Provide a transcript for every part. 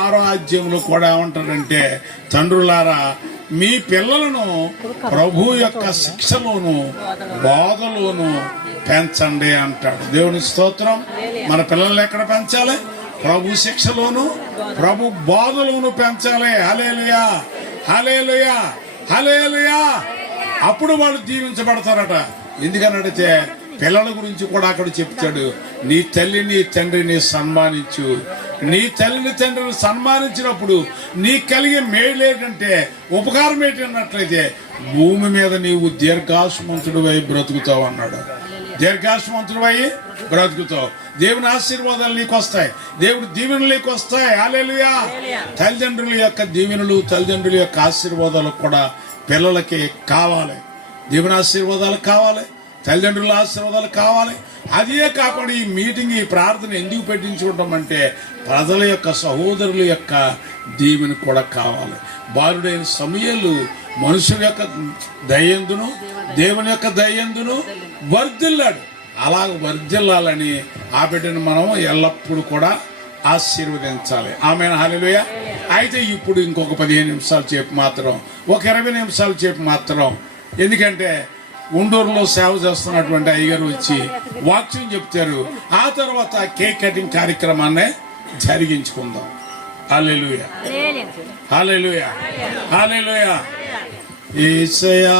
6వ అధ్యాయంలో కూడా ఏమంటారంటే, తండ్రులారా మీ పిల్లలను ప్రభు యొక్క శిక్షలోను బోధలోను పెంచండి అంటాడు. దేవుని స్తోత్రం. మన పిల్లల్ని ఎక్కడ పెంచాలి? ప్రభు శిక్షలోను ప్రభు బోధలోను పెంచాలి. హల్లెలూయా, హల్లెలూయా, హల్లెలూయా. అప్పుడు వాళ్ళు దీవించబడతారట. ఎందుకనంటే పిల్లల గురించి కూడా అక్కడ చెప్తాడు, నీ తల్లిని తండ్రిని సన్మానించు. నీ తల్లిని తండ్రిని సన్మానించినప్పుడు నీకు కలిగే మేలు ఏంటంటే, ఉపకారం ఏంటన్నట్లయితే భూమి మీద నీవు దీర్ఘాయుష్మంతుడు అయి బ్రతుకుతావు అన్నాడు. దీర్ఘాయుష్మంతుడు అయి బ్రతుకుతావు. దేవుని ఆశీర్వాదాలు నీకు వస్తాయి, దేవుడి దీవెనలు నీకు వస్తాయి. హల్లెలూయా. తల్లిదండ్రుల యొక్క దీవెనలు, తల్లిదండ్రుల యొక్క ఆశీర్వాదాలు కూడా పిల్లలకి కావాలి. దేవుని ఆశీర్వాదాలు కావాలి, తల్లిదండ్రుల ఆశీర్వాదాలు కావాలి. అదే కాకుండా ఈ మీటింగ్, ఈ ప్రార్థన ఎందుకు పెట్టించుకుంటాం అంటే, ప్రజల యొక్క సహోదరుల యొక్క దీవెన కూడా కావాలి. బాలుడైన సమూయేలు మనుషుల యొక్క దయందును దేవుని యొక్క దయందును వర్ధిల్లాడు. అలా వర్ధిల్లాలని ఆ బిడ్డను మనం ఎల్లప్పుడూ కూడా ఆశీర్వదించాలి. ఆమేన్, హల్లెలూయా. అయితే ఇప్పుడు ఇంకొక 15 నిమిషాలు సేపు మాత్రం, ఒక 20 నిమిషాలు సేపు మాత్రం, ఎందుకంటే ఉండూరులో సేవ చేస్తున్నటువంటి అయ్యగారు వచ్చి వాక్యం చెప్తారు. ఆ తర్వాత కేక్ కటింగ్ కార్యక్రమాన్ని జరిగించుకుందాం. హల్లెలూయా, హల్లెలూయా, హల్లెలూయా. యేసయ్యా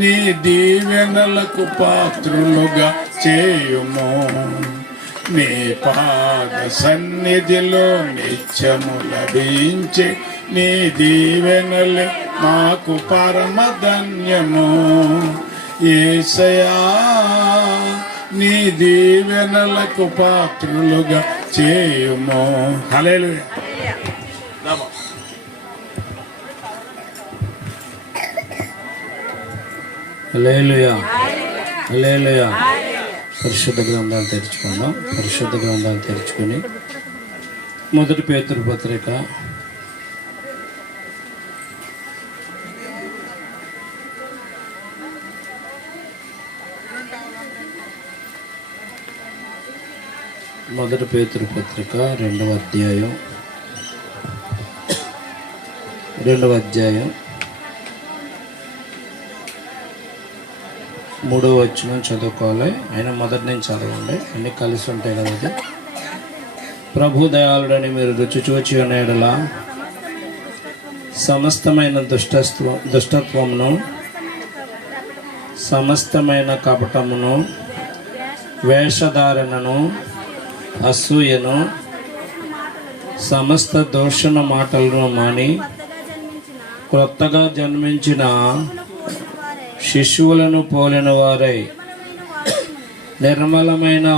నీ దీవెనలకు పాత్రులుగా చేయుము, నీ పాద సన్నిధిలో నిత్యము లభించే నీ దీవెనలే మాకు పరమ ధన్యము. యేసయ్యా నీ దీవెనలకు పాత్రులుగా చేయుము. హల్లెలూయా. హల్లెలూయా, హల్లెలూయా. పరిశుద్ధ గ్రంథాలు తెరుచుకుందాం. పరిశుద్ధ గ్రంథాలు తెరుచుకొని 1 పేతురు పత్రిక 1 పేతురు పత్రిక 2వ అధ్యాయం 3వ వచనం చదువుకోవాలి. అయినా మొదటి నుంచి చదవండి, అన్నీ కలిసి ఉంటాయి కదా. అది ప్రభు దయాళుడని మీరు రుచి చూచి ఉన్న యెడల సమస్తమైన దుష్టత్వమును, సమస్తమైన కపటమును, వేషధారణను, అసూయను, సమస్త దూషణ మాటలను మాని క్రొత్తగా జన్మించిన శిశువులను పోలిన వారై నిర్మలమైన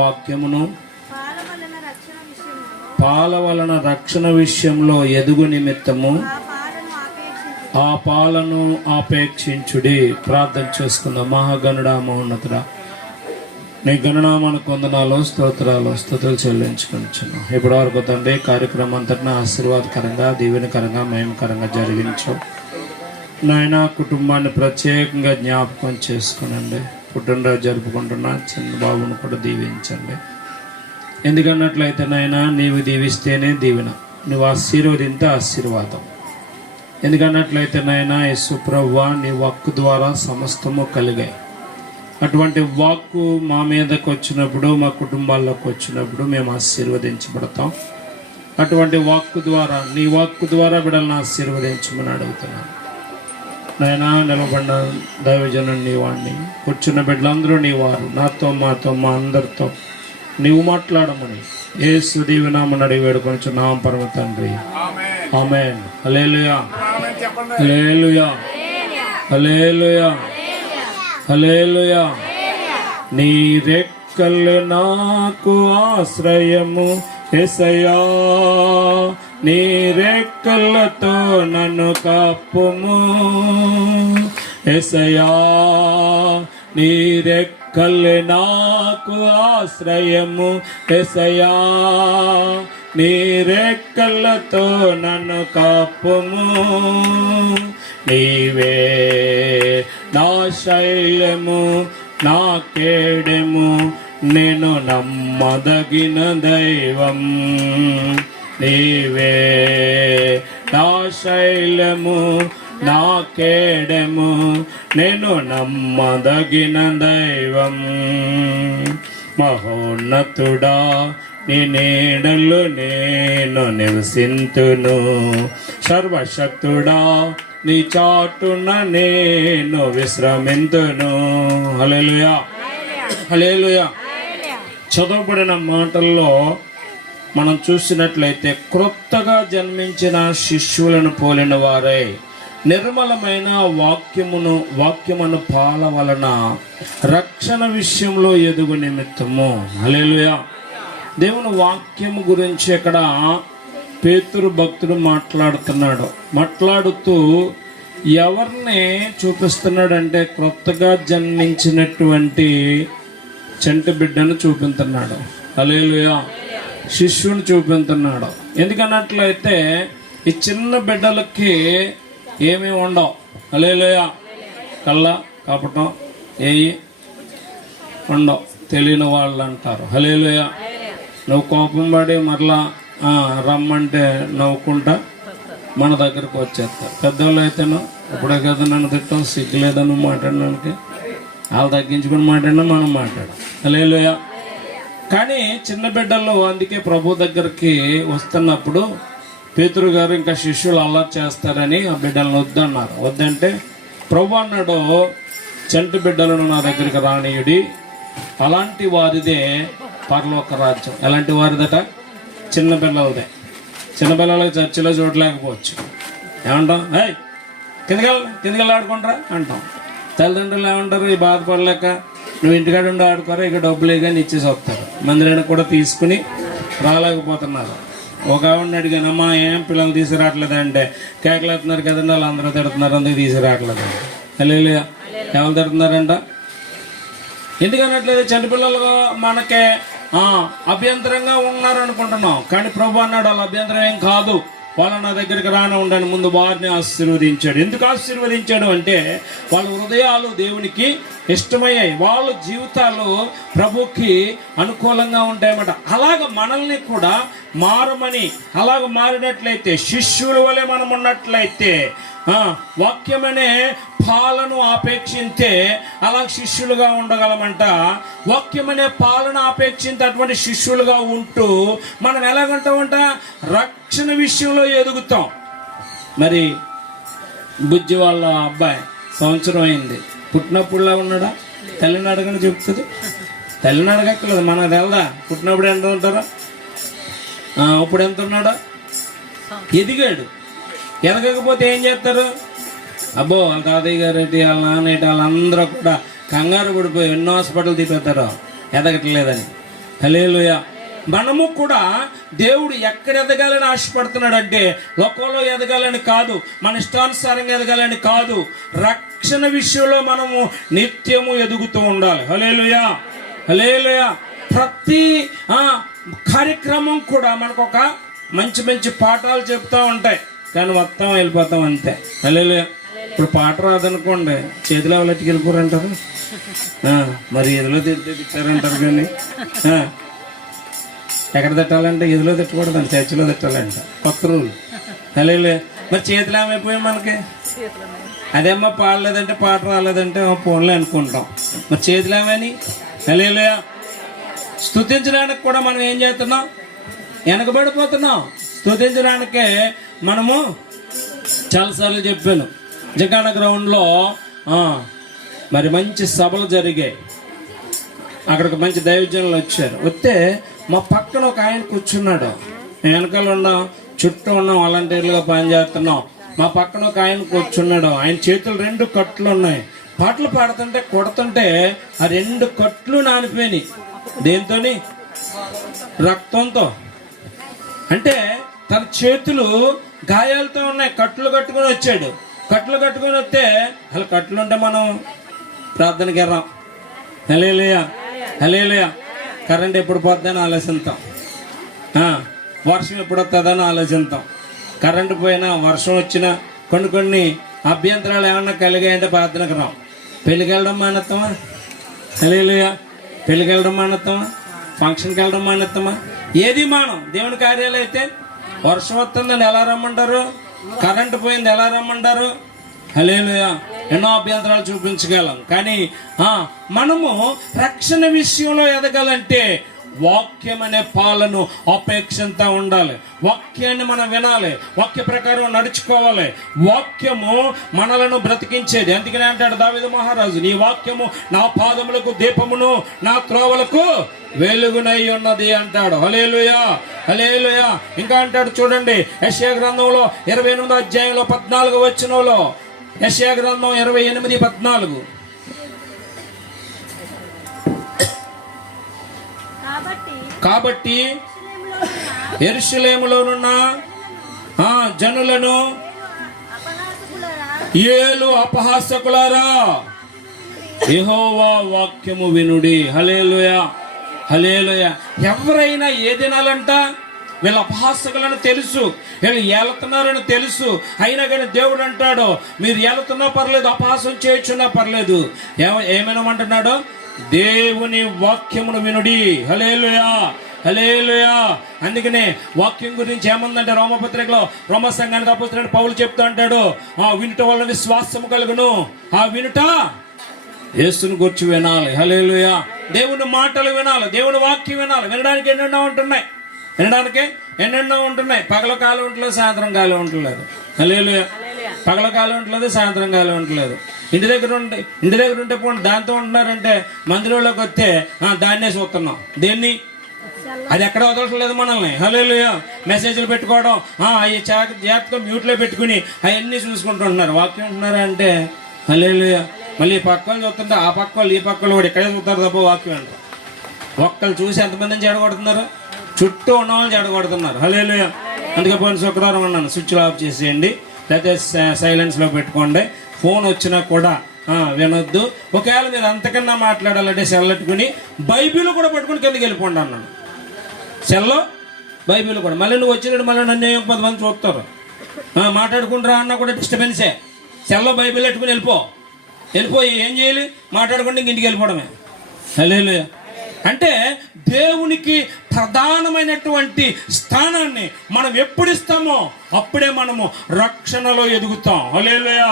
వాక్యమును పాల వలన రక్షణ విషయంలో ఎదుగు నిమిత్తము ఆ పాలను ఆపేక్షించుడి. ప్రార్థన చేసుకుందాం. మహాగణుడా, మహోన్నతుడా, నీ గణనామానికి వందనాలు, స్తోత్రాలు, స్తుతులు చెల్లించుకుంటున్నాం. ఇప్పటి వరకు తండ్రి కార్యక్రమం అంతటిని ఆశీర్వాదకరంగా, దీవెనకరంగా, మహిమకరంగా జరిగించు. నాయన కుటుంబాన్ని ప్రత్యేకంగా జ్ఞాపకం చేసుకునండి. పుట్టినరోజు జరుపుకుంటున్న చిన్న బాబును కూడా దీవించండి. ఎందుకన్నట్లయితే నాయన నీవు దీవిస్తేనే దీవెన, నువ్వు ఆశీర్వదింతే ఆశీర్వాదం. ఎందుకన్నట్లయితే నాయన యేసు ప్రభువా నీ వాక్కు ద్వారా సమస్తము కలిగాయి. అటువంటి వాక్కు మా మీదకి వచ్చినప్పుడు, మా కుటుంబాల్లోకి వచ్చినప్పుడు మేము ఆశీర్వదించబడతాం. అటువంటి వాక్కు ద్వారా, నీ వాక్కు ద్వారా బిడ్డలను ఆశీర్వదించమని అడుగుతున్నాను. నాయన నిలబడిన దైవజను నీ వాడిని, కూర్చున్న బిడ్డలందరూ నీ వారు, నాతో మాతో మా అందరితో నీవు మాట్లాడమని యేసు దీవెనామని అడిగి వేడుకొనుచున్నాం పరమ తండ్రి. ఆమేన్. హల్లెలూయా, హల్లెలూయా, హల్లెలూయా, హల్లెలూయా. నీ రెక్కలు నాకు ఆశ్రయము యేసయ్యా, నీ రెక్కలతో నన్ను కప్పుము యేసయ్యా, నీ రెక్కలు నాకు ఆశ్రయము యేసయ్యా, నీ రెక్కలతో నన్ను కప్పుము. నీవే నా శైలము, నా కేడెము నేను నమ్మదగిన దైవం నీవే, నా శైలము నా కేడెము నేను నమ్మదగిన దైవం. మహోన్నతుడా నీ నీడలు నేను నివసింతును, సర్వశక్తుడా నీ చాటున నేను విశ్రమింతును. హల్లెలూయా, హల్లెలూయా. చదవబడిన మాటల్లో మనం చూసినట్లయితే క్రొత్తగా జన్మించిన శిష్యులను పోలిన వారై నిర్మలమైన వాక్యమును పాల వలన రక్షణ విషయంలో ఎదుగు నిమిత్తము. హల్లెలూయా. దేవుని వాక్యము గురించి ఇక్కడ పేతురు భక్తుడు మాట్లాడుతూ ఎవరిని చూపిస్తున్నాడంటే క్రొత్తగా జన్మించినటువంటి చంటి బిడ్డను చూపిస్తున్నాడు. హల్లెలూయా. శిష్యుని చూపిస్తున్నాడు. ఎందుకన్నట్లయితే ఈ చిన్న బిడ్డలకి ఏమీ ఉండవు. హల్లెలూయా. కళ్ళ కపటం ఏవి ఉండవు, తెలియని వాళ్ళు అంటారు. హల్లెలూయా. నువ్వు కోపం పడి మరలా రమ్మంటే నవ్వుకుంటా మన దగ్గరకు వచ్చేస్తారు. పెద్దవాళ్ళు అయితేనో ఇప్పుడే కదా నన్ను తిట్టాం, సిగ్గులేదని మాట్లాడడానికి, వాళ్ళు తగ్గించుకొని మాట్లాడినా మనం మాట్లాడాం. హల్లెలూయా. కానీ చిన్న బిడ్డలు అందుకే ప్రభు దగ్గరికి వస్తున్నప్పుడు పేతురు గారు ఇంకా శిష్యులు అల్లరి చేస్తారని ఆ బిడ్డలను వద్దన్నారు. వద్దంటే ప్రభు అన్నాడు, చంటి బిడ్డలను నా దగ్గరికి రానియుడి, అలాంటి వారిదే పరలోక రాజ్యం. ఎలాంటి వారిదట? చిన్న పిల్లలదే. చిన్న పిల్లలకి చర్చిలో చూడలేకపోవచ్చు. ఏమంటాం? ఏయ్ కిందకెళ్ళి ఆడుకుంటారా అంటాం. తల్లిదండ్రులు ఏమంటారు? ఈ బాధపడలేక నువ్వు ఇంటికాడ ఉండి ఆడుకోరా, ఇక డబ్బులు కానీ ఇచ్చేసి వస్తారు. మందిరానికి కూడా తీసుకుని రాలేకపోతున్నారు. ఒక ఆవిడని అడిగాను, అమ్మా ఏం పిల్లలు తీసుకురావట్లేదు అంటే, కేకలు ఎత్తున్నారు కదండి, వాళ్ళు అందరూ తిడుతున్నారు, అందుకు తీసుకురావట్లేదు. హల్లెలూయా. ఎవరు తిడుతున్నారంట? ఎందుకనట్లేదు? చంటిపిల్లలు మనకే అభ్యంతరంగా ఉన్నారు అనుకుంటున్నాం. కానీ ప్రభు అన్నాడు వాళ్ళ అభ్యంతరం ఏం కాదు, వాళ్ళు నా దగ్గరికి రాని ఉండండి. ముందు వారిని ఆశీర్వదించాడు. ఎందుకు ఆశీర్వదించాడు అంటే వాళ్ళ హృదయాలు దేవునికి ఇష్టమయ్యాయి, వాళ్ళ జీవితాలు ప్రభుకి అనుకూలంగా ఉంటాయన్నమాట. అలాగ మనల్ని కూడా మారమని, అలాగ మారినట్లయితే శిష్యుల వలె మనం ఉన్నట్లయితే, వాక్యమనే పాలను ఆపేక్షింతే అలా శిష్యులుగా ఉండగలమంట. వాక్యమనే పాలను ఆపేక్షింతే అటువంటి శిష్యులుగా ఉంటూ మనం ఎలాగంటామంట? రక్షణ విషయంలో ఎదుగుతాం. మరి బుజ్జి వాళ్ళ అబ్బాయి సంవత్సరం అయింది, పుట్టినప్పుడులా ఉన్నాడా? తల్లిని అడగని చెప్తుంది. తల్లిని అడగక్కర్లేదు, మనకు తెలదా పుట్టినప్పుడు ఎంత ఉంటారా, ఇప్పుడు ఎంత ఉన్నాడా? ఎదిగాడు. ఎదగకపోతే ఏం చేస్తారు? అబ్బో వాళ్ళ తాతయ్య గారు ఏంటి, వాళ్ళ నాన్న ఏంటి, వాళ్ళందరూ కూడా కంగారు పడిపోయి ఎన్నో హాస్పిటల్ తిప్పేస్తారు ఎదగట్లేదని. హల్లెలూయా. మనము కూడా దేవుడు ఎక్కడ ఎదగాలని ఆశపడుతున్నాడంటే లోకంలో ఎదగాలని కాదు, మన ఇష్టానుసారంగా ఎదగాలని కాదు, రక్షణ విషయంలో మనము నిత్యము ఎదుగుతూ ఉండాలి. హల్లెలూయా, హల్లెలూయా. ప్రతి కార్యక్రమం కూడా మనకు ఒక మంచి మంచి పాఠాలు చెప్తూ ఉంటాయి, కానీ మొత్తం వెళ్ళిపోతాం అంతే. హల్లెలూయా. ఇప్పుడు పాట రాదనుకోండి, చేతిలో ఎవరికి వెళ్ళిపోరంటారు, మరి ఎదులో తెచ్చారంటారు. కానీ ఎక్కడ తిట్టాలంటే ఎదులో తిట్టకూడదండి, చర్చిలో తిట్టాలంట, కొత్త రూల్. హల్లెలూయా. మరి చేతిలో ఏమైపోయాం మనకి? అదేమ్మా పాడలేదంటే, పాట రాలేదంటే ఫోన్లో అనుకుంటాం. మరి చేతిలో ఏమని? హల్లెలూయా. స్తుతించడానికి కూడా మనం ఏం చేస్తున్నాం? వెనకబడిపోతున్నాం. స్తుతించడానికే మనము చాలాసార్లు చెప్పాను, జగాడ గ్రౌండ్లో మరి మంచి సభలు జరిగాయి. అక్కడికి మంచి దైవజనులు వచ్చారు. వస్తే మా పక్కన ఒక ఆయన కూర్చున్నాడు. మేము వెనకాల ఉన్నాం, చుట్టూ ఉన్నాం, వాలంటీర్లుగా పనిచేస్తున్నాం. మా పక్కన ఒక ఆయన కూర్చున్నాడు. ఆయన చేతులు 2 కట్లు ఉన్నాయి. పాటలు పాడుతుంటే కొడుతుంటే ఆ 2 కట్లు నానిపోయినాయి. దేంతోని? రక్తంతో. అంటే తన చేతులు గాయాలతో ఉన్నాయి. కట్లు కట్టుకొని వచ్చాడు. కట్లు కట్టుకొని వస్తే అసలు కట్లు ఉంటే మనం ప్రార్థనకి వెళ్ళాం. హల్లెలూయా, హల్లెలూయా. కరెంట్ ఎప్పుడు పోద్దని ఆలోచిస్తాం, వర్షం ఎప్పుడు వస్తుందని ఆలోచిస్తాం. కరెంటు పోయినా వర్షం వచ్చినా కొన్ని అభ్యంతరాలు ఏమన్నా కలిగాయంటే ప్రార్థనకు రాం. పెళ్ళికి వెళ్ళడం మానేస్తామా? హల్లెలూయా. పెళ్ళికి వెళ్ళడం మానేస్తామా? ఫంక్షన్కి వెళ్ళడం మానేస్తామా? ఏది మానం. దేవుని కార్యాలు అయితే వర్షం వస్తుందని ఎలా రమ్మంటారు? కరెంటు పోయింది ఎలా రమ్మంటారు? హల్లెలూయా. ఎన్నో అభ్యంతరాలు చూపించగలం. కానీ మనము రక్షణ విషయంలో ఎదగాలంటే వాక్యం అనే పాలను అపేక్షంతో ఉండాలి. వాక్యాన్ని మనం వినాలి, వాక్య ప్రకారం నడుచుకోవాలి. వాక్యము మనలను బ్రతికించేది. అందుకనే అంటాడు దావీదు మహారాజు, నీ వాక్యము నా పాదములకు దీపమును, నా త్రోవలకు వెలుగునై ఉన్నది అంటాడు. హల్లెలూయా, హల్లెలూయా. ఇంకా అంటాడు చూడండి, యెషయా గ్రంథంలో 28వ అధ్యాయంలో 14వ వచనంలో, యెషయా గ్రంథం 28:14, కాబట్టి యెరూషలేములోనున్న జనులను ఏలు అపహాసకులారా యెహోవా వాక్యము వినుడి. హల్లెలూయా, హల్లెలూయా. ఎవరైనా ఏ దినాలంట వీళ్ళ అపహాసకులను తెలుసు, వీళ్ళు ఏలుతున్నారని తెలుసు. అయినా కానీ దేవుడు అంటాడు, మీరు ఏలుతున్నా పర్లేదు, అపహాసం చేయొచ్చున్నా పర్లేదు. ఏమేమంటున్నాడు? దేవుని వాక్యమును వినుడి. హల్లెలూయా, హల్లెలూయా. అందుకనే వాక్యం గురించి ఏముందంటే రోమపత్రికలో రోమ సంఘానికి అపోస్తలుడైన పౌలు చెప్తూ అంటాడు, వినుట వల్ల విశ్వాసము కలుగును, ఆ వినుట యేసుని గురించి వినాలి. హల్లెలూయా. దేవుని మాటలు వినాలి, దేవుని వాక్యం వినాలి. వినడానికి ఎన్నెన్నో ఉంటున్నాయి, వినడానికి ఎన్నెన్నో ఉంటున్నాయి. పగల కాలం ఉండలేదు, సాయంత్రం కాలం ఉండలేదు. హల్లెలూయా. పగల కాలం ఉండలేదు, సాయంత్రం కాలం ఉండలేదు. ఇంటి దగ్గర ఉంటే పోండి, దాంతో ఉంటున్నారంటే మందిరంలోకి వస్తే దాన్నే చూస్తున్నాం. దేన్ని? అది ఎక్కడ వదలట్లేదు మనల్ని. హల్లెలూయా. మెసేజ్లు పెట్టుకోవడం, అవి జాగ్రత్తగా మ్యూట్లో పెట్టుకుని అవన్నీ చూసుకుంటుంటున్నారు. వాక్యం ఉంటున్నారా అంటే హల్లెలూయా. మళ్ళీ ఈ పక్క వాళ్ళు చూస్తుంటే ఆ పక్క వాళ్ళు ఈ పక్క వాళ్ళు కూడా ఇక్కడే చూస్తారు తప్ప వాక్యం అంటారు. ఒక్కళ్ళు చూసి ఎంతమందిని చెడగొడుతున్నారు? చుట్టూ ఉన్న వాళ్ళు చెడగొడుతున్నారు. హల్లెలూయా. అందుకే పోయిన శుక్రవారం అన్నాను, స్విచ్లు ఆఫ్ చేసేయండి, లేకపోతే సైలెన్స్లో పెట్టుకోండి. ఫోన్ వచ్చినా కూడా వినొద్దు. ఒకవేళ మీరు అంతకన్నా మాట్లాడాలంటే సెల్లెట్టుకుని బైబిల్ కూడా పట్టుకుని కిందకి వెళ్ళిపోండి అన్నాను. సెల్లో బైబిల్ కూడా. మళ్ళీ నువ్వు వచ్చినట్టు మళ్ళీ నన్ను 10 మంది చూస్తారు. మాట్లాడుకుంటారా అన్నా కూడా డిస్టర్బెన్సే. సెల్లో బైబిల్ పెట్టుకుని వెళ్ళిపోయి ఏం చేయాలి? మాట్లాడుకుంటే ఇంటికి వెళ్ళిపోవడమే. హల్లెలూయా. అంటే దేవునికి ప్రధానమైనటువంటి స్థానాన్ని మనం ఎప్పుడు ఇస్తామో అప్పుడే మనము రక్షణలో ఎదుగుతాం. హల్లెలూయా.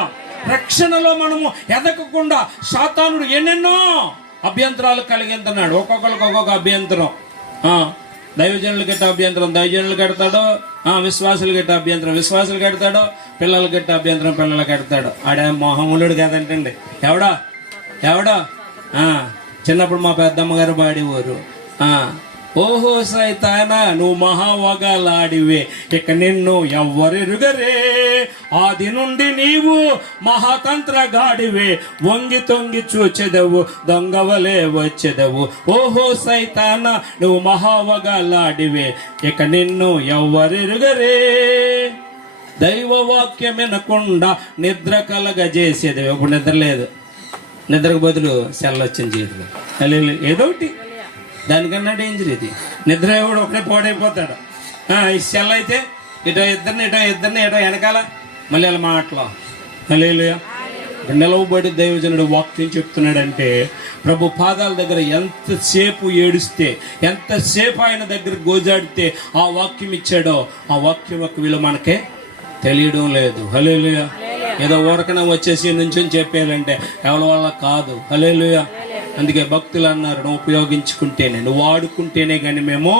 రక్షణలో మనము ఎదగకుండా సాతానుడు ఎన్నెన్నో అభ్యంతరాలు కలిగిందన్నాడు. ఒక్కొక్కరికి ఒక్కొక్క అభ్యంతరం. దైవజనులు గట్ట అభ్యంతరం దైవజనులు కడతాడు, విశ్వాసులు గట్ట అభ్యంతరం విశ్వాసులు కడతాడు, పిల్లలు గట్ట అభ్యంతరం పిల్లలు కడతాడు. ఆడే మోహములుడు కాదంటండి. ఎవడో చిన్నప్పుడు మా పెద్దమ్మగారు పాడేవారు, ఓహో సైతానా నువ్వు మహావగాలాడివే, ఇక నిన్ను ఎవ్వరెరుగరే, ఆది నుండి నీవు మహాతంత్రగాడివే, వంగి తొంగి చూచెదవు, దొంగవలే వచ్చెదవు. ఓహో సైతానా నువ్వు మహావగాలాడివే, ఇక నిన్ను ఎవ్వరెరుగరే, దైవవాక్యం వినకుండా నిద్ర కలగజేసేది. ఇప్పుడు నిద్ర లేదు, నిద్రకు బదులు సెల్ వచ్చింది చేతిలో. ఏదో ఒకటి దానికన్నా డేంజర్ ఇది. నిద్ర కూడా ఒకటే పాడైపోతాడు. ఈ సెల్ అయితే ఇటో వెనకాల మళ్ళీ అలా మాటలో. హల్లెలూయా. నిలవబడి దైవజనుడు వాక్యం చెప్తున్నాడంటే ప్రభు పాదాల దగ్గర ఎంతసేపు ఏడుస్తే, ఎంతసేపు ఆయన దగ్గర గోజాడితే ఆ వాక్యం ఇచ్చాడో ఆ వాక్యం యొక్క విలువ మనకే తెలియడం లేదు. హల్లెలూయా. ఏదో ఊరకన వచ్చేసి నుంచి చెప్పేయాలంటే ఎవరి వల్ల కాదు. హల్లెలూయా. అందుకే భక్తులు అన్నారు, నువ్వు ఉపయోగించుకుంటేనే, నువ్వు వాడుకుంటేనే కానీ మేము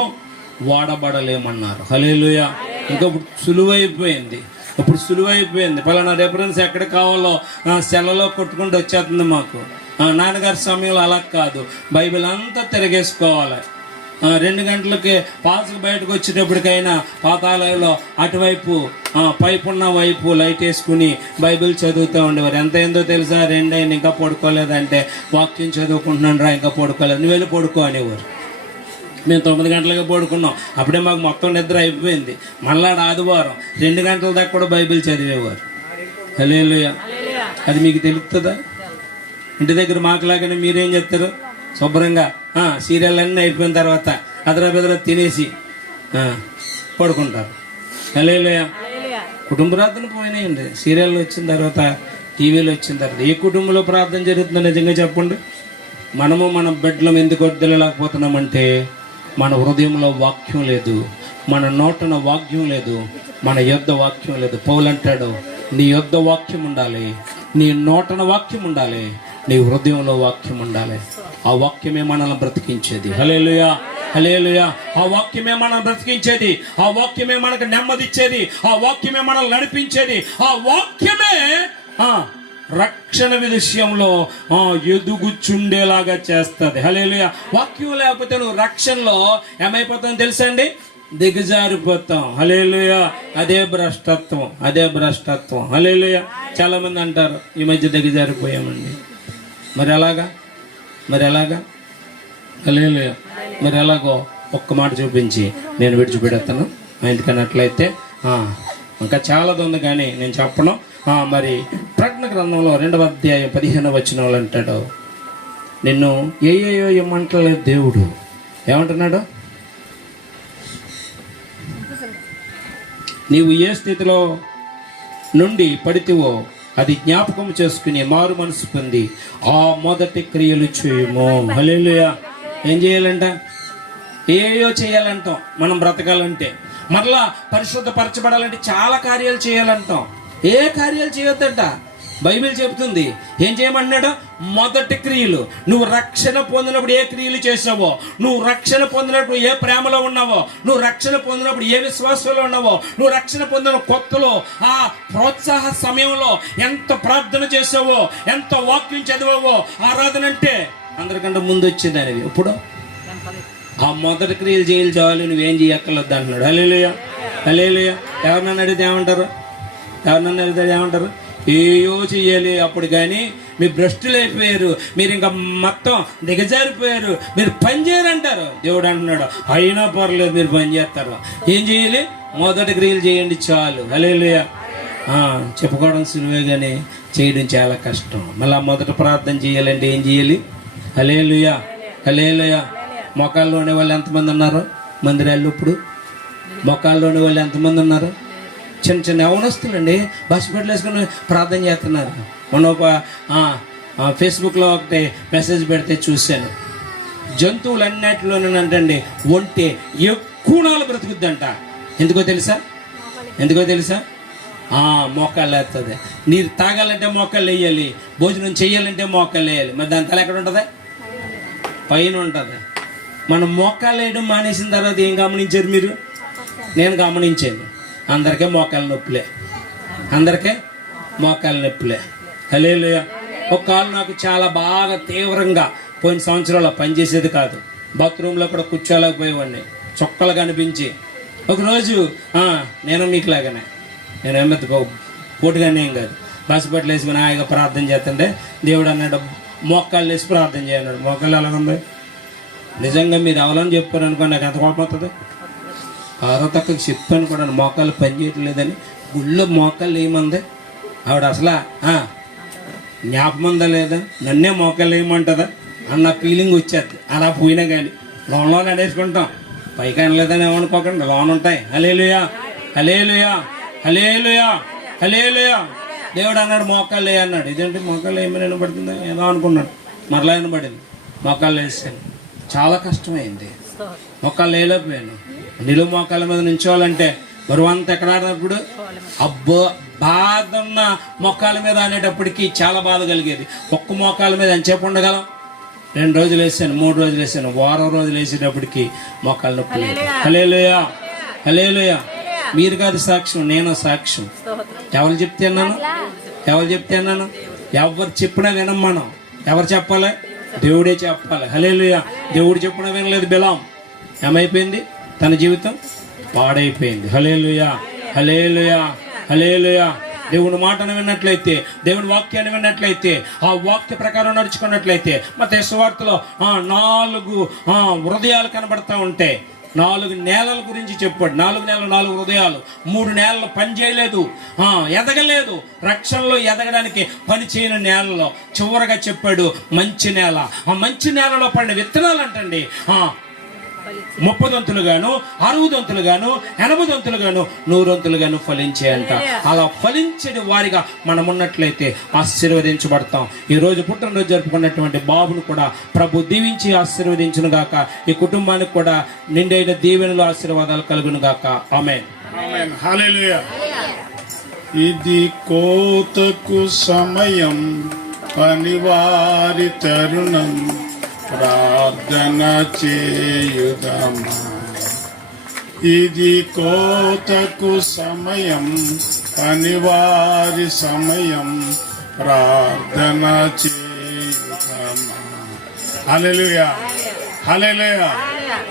వాడబడలేమన్నారు. హల్లెలూయా. ఇంకా ఇప్పుడు సులువైపోయింది. పలానా రెఫరెన్స్ ఎక్కడ కావాలో సెలలో కొట్టుకుంటూ వచ్చేస్తుంది మాకు. నాన్నగారి సమయంలో అలా కాదు, బైబిల్ అంతా తిరగేసుకోవాలి. 2 గంటలకి పాసుకు బయటకు వచ్చేటప్పటికైనా పాతాలయంలో అటువైపు పైపు ఉన్న వైపు లైట్ వేసుకుని బైబిల్ చదువుతూ ఉండేవారు. ఎంత ఏందో తెలుసా, 2 అయింది ఇంకా పడుకోలేదంటే, వాక్యం చదువుకుంటున్నాను రా ఇంకా పడుకోలేదు, నువ్వు వెళ్ళి పడుకో అనేవారు. మేము 9 గంటలుగా పడుకున్నాం. అప్పుడే మాకు మొత్తం నిద్ర అయిపోయింది. మళ్ళా ఆదివారం 2 గంటల దాకా కూడా బైబిల్ చదివేవారు. హల్లెలూయా. అది మీకు తెలుస్తుందా? ఇంటి దగ్గర మాకులాగానే మీరేం చెప్తారు? శుభ్రంగా సీరియల్ అన్నీ అయిపోయిన తర్వాత అదరా తినేసి పడుకుంటారు. హల్లెలూయా. కుటుంబ ప్రార్థన పోయినాయండి. సీరియల్ వచ్చిన తర్వాత, టీవీలో వచ్చిన తర్వాత ఏ కుటుంబంలో ప్రార్థన జరుగుతుందో నిజంగా చెప్పండి. మనము మన బిడ్డలం ఎందుకు వర్ధిల్లలేకపోతున్నామంటే మన హృదయంలో వాక్యం లేదు, మన నోటన వాక్యం లేదు, మన యొద్ద వాక్యం లేదు. పౌలు అంటాడు, నీ యొద్ద వాక్యం ఉండాలి, నీ నోటన వాక్యం ఉండాలి, నీ హృదయంలో వాక్యం ఉండాలి. ఆ వాక్యమే మనల్ని బ్రతికించేది. హల్లెలూయా, హల్లెలూయా. ఆ వాక్యమే మనల్ని బ్రతికించేది, ఆ వాక్యమే మనకు నెమ్మదిచ్చేది, ఆ వాక్యమే మనల్ని నడిపించేది, ఆ వాక్యమే రక్షణ విషయంలో ఎదుగుచుండేలాగా చేస్తుంది. హల్లెలూయా. వాక్యం లేకపోతే నువ్వు రక్షణలో ఏమైపోతావు తెలుసా అండి? దిగజారిపోతాం. హల్లెలూయా. అదే భ్రష్టత్వం, అదే భ్రష్టత్వం. హల్లెలూయా. చాలా మంది అంటారు ఈ మధ్య దిగజారిపోయామండి. మరి ఎలాగా, మరి ఎలాగా? హల్లెలూయా. మరి ఎలాగో ఒక్క మాట చూపించి నేను విడిచిపెడతాను. ఎందుకన్నట్లయితే ఇంకా చాలా ఉంది కానీ నేను చెప్పను. మరి ప్రకటన గ్రంథంలో 2వ అధ్యాయం 15వ వచనంలో అంటాడు, నిన్ను ఏయో ఇమ్మంటలేదు దేవుడు. ఏమంటున్నాడు? నీవు ఏ స్థితిలో నుండి పడితివో అది జ్ఞాపకం చేసుకుని మారు మనసు పొంది ఆ మొదటి క్రియలు చేయము. హల్లెలూయా. ఏం చేయాలంట? ఏయో చేయాలంటాం మనం బ్రతకాలంటే. మరలా పరిశుద్ధపరచబడాలంటే చాలా కార్యాలు చేయాలంటాం. ఏ కార్యాలు చేయొద్దంట బైబిల్ చెబుతుంది. ఏం చేయమన్నాడు? మొదటి క్రియలు. నువ్వు రక్షణ పొందినప్పుడు ఏ క్రియలు చేసావో, నువ్వు రక్షణ పొందినప్పుడు ఏ ప్రేమలో ఉన్నావో, నువ్వు రక్షణ పొందినప్పుడు ఏ విశ్వాసంలో ఉన్నావో, నువ్వు రక్షణ పొందిన కొత్తలో ఆ ప్రోత్సాహ సమయంలో ఎంత ప్రార్థన చేసావో, ఎంత వాక్యం చదివావో. ఆరాధన అంటే అందరికంటే ముందు వచ్చేది అనేది. ఇప్పుడు ఆ మొదటి క్రియలు చేయాలి చాలు, నువ్వేం చేయక్కర్లేదు అంటున్నాడు. హల్లెలూయా, హల్లెలూయా. ఎవరినన్నా అడిగితే ఏమంటారు? ఎవరినన్నా అడిగితే ఏమంటారు? ఏయో చెయ్యాలి అప్పుడు, కానీ మీరు భ్రష్టులు అయిపోయారు, మీరు ఇంకా మొత్తం దిగజారిపోయారు, మీరు పని చేయాలంటారు. దేవుడు అంటున్నాడు, అయినా పర్లేదు మీరు పని చేస్తారు. ఏం చేయాలి? మొదటి క్రియలు చేయండి చాలు. హల్లెలూయా. చెప్పుకోవడం సులువే కానీ చేయడం చాలా కష్టం. మళ్ళీ మొదట ప్రార్థన చేయాలంటే ఏం చేయాలి? హల్లెలూయా, హల్లెలూయా. మొక్కల్లోని వాళ్ళు ఎంతమంది ఉన్నారు మందిరాల్లో? ఇప్పుడు మొక్కల్లోని వాళ్ళు ఎంతమంది ఉన్నారు? చిన్న చిన్న యవనస్తులండి బస్సుపెట్లు వేసుకుని ప్రార్థన చేస్తున్నారు. మొన్న ఒక ఫేస్బుక్లో ఒకటి మెసేజ్ పెడితే చూశాను. జంతువులన్నిటిలోనంటండి ఒంటే ఎక్కువ నాలు బ్రతుకుద్దంట. ఎందుకో తెలుసా? ఎందుకో తెలుసా? మోకాళ్ళు వేస్తుంది. నీరు తాగాలంటే మోకాళ్ళు వేయాలి, భోజనం చేయాలంటే మోకాళ్ళు వేయాలి. మరి దాని తల ఎక్కడ ఉంటుంది? పైన ఉంటుంది. మనం మోకాళ్ళు వేయడం మానేసిన తర్వాత ఏం గమనించారు మీరు? నేను గమనించాను. అందరికీ మోకాళ్ళ నొప్పులే, అందరికీ మోకాళ్ళ నొప్పులే. హల్లెలూయా. ఒక కాలు నాకు చాలా బాగా తీవ్రంగా పోయిన సంవత్సరంలో పనిచేసేది కాదు. బాత్రూంలో కూడా కూర్చోలేకపోయేవాడిని, చొక్కలు కనిపించి. ఒకరోజు నేను మీకు లాగానే, నేను ఏమెత్తుకో పోటుగానే ఏం కాదు, బస్సుపట్లు వేసుకుని హాయిగా ప్రార్థన చేస్తుంటే దేవుడు అన్నాడు మోకాళ్ళు వేసి ప్రార్థన చేయన్నాడు. మోకాళ్ళు ఎలాగుంది? నిజంగా మీరు అవలని చెప్పారు అనుకోండి, నాకు ఎంత కోపం అవుతుంది. పార్వతక్కకి చెప్పాను కూడా మోకాళ్ళు పని చేయట్లేదని. గుళ్ళో మోకాళ్ళు ఏమంది ఆవిడ? అసలు జ్ఞాపకం ఉందా లేదా? నన్నే మోకాళ్ళు వేయమంటుందా అన్న ఫీలింగ్ వచ్చేది. అలా పోయినా కానీ లోన్లో నడేసుకుంటాం, పైకి అనలేదని ఏమనుకోకండి, లోన్ ఉంటాయి. హల్లెలూయా, హల్లెలూయా, హల్లెలూయా, హల్లెలూయా. దేవుడు అన్నాడు మోకాళ్ళు వేయ అన్నాడు. ఇదేంటి మోకాళ్ళు ఏమైనా వినబడుతుందా ఏదో అనుకున్నాడు. మరలా వినబడింది. మోకాళ్ళు వేసాను. చాలా కష్టమైంది. మోకాళ్ళు వేయలేకపోయాను. నిలువు మోకాళ్ళ మీద నుంచోవాలంటే బరువంతా ఎక్కడ ఆడినప్పుడు అబ్బో బాధ ఉన్న మోకాళ్ళ మీద అనేటప్పటికి చాలా బాధ కలిగేది. ఒక్క మోకాళ్ళ మీద ఎంతసేపు ఉండగలం? 2 రోజులు వేసాను, 3 రోజులు వేసాను, వారం రోజులు వేసేటప్పటికి మోకాళ్ళ నొప్పి. హల్లెలూయా, హల్లెలూయా. మీరు కాదు సాక్ష్యం, నేను సాక్ష్యం. ఎవరు చెప్తే అన్నాను? ఎవరు చెప్తే అన్నాను? ఎవరు చెప్పినా వినం మనం. ఎవరు చెప్పాలి? దేవుడే చెప్పాలి. హల్లెలూయా. దేవుడు చెప్పినా వినలేదు బిలాం. ఏమైపోయింది? తన జీవితం పాడైపోయింది. హల్లెలూయా, హల్లెలూయా, హల్లెలూయా. దేవుని మాటను విన్నట్లయితే, దేవుని వాక్యాన్ని విన్నట్లయితే, ఆ వాక్య ప్రకారం నడుచుకున్నట్లయితే, మత్తయి సువార్తలో 4 హృదయాలు కనబడతా ఉంటాయి. 4 నేలల గురించి చెప్పాడు. 4 నేలలు, 4 హృదయాలు. 3 నేలలు పని చేయలేదు, ఎదగలేదు. రక్షణలో ఎదగడానికి పని చేయని నేలలో చివరగా చెప్పాడు మంచి నేల. ఆ మంచి నేలలో పడిన విత్తనాలు అంటండి 30 60 80 100 ఫలించేయంట. అలా ఫలించని వారిగా మనం ఉన్నట్లయితే ఆశీర్వదించబడతాం. ఈ రోజు పుట్టినరోజు జరుపుకున్నటువంటి బాబును కూడా ప్రభు దీవించి ఆశీర్వదించును గాక. ఈ కుటుంబానికి కూడా నిండైన దీవెనలు ఆశీర్వాదాలు కలుగును గాక. ఆమేన్. ఆమేన్. హల్లెలూయా. ఇది కోతకు సమయం, పనివారి తరుణం, ప్రార్థన చేయుదమా. ఇది కోతకు సమయం, పనివారి సమయం, ప్రార్థన చేయుదమా. హల్లెలూయా. హల్లెలూయా.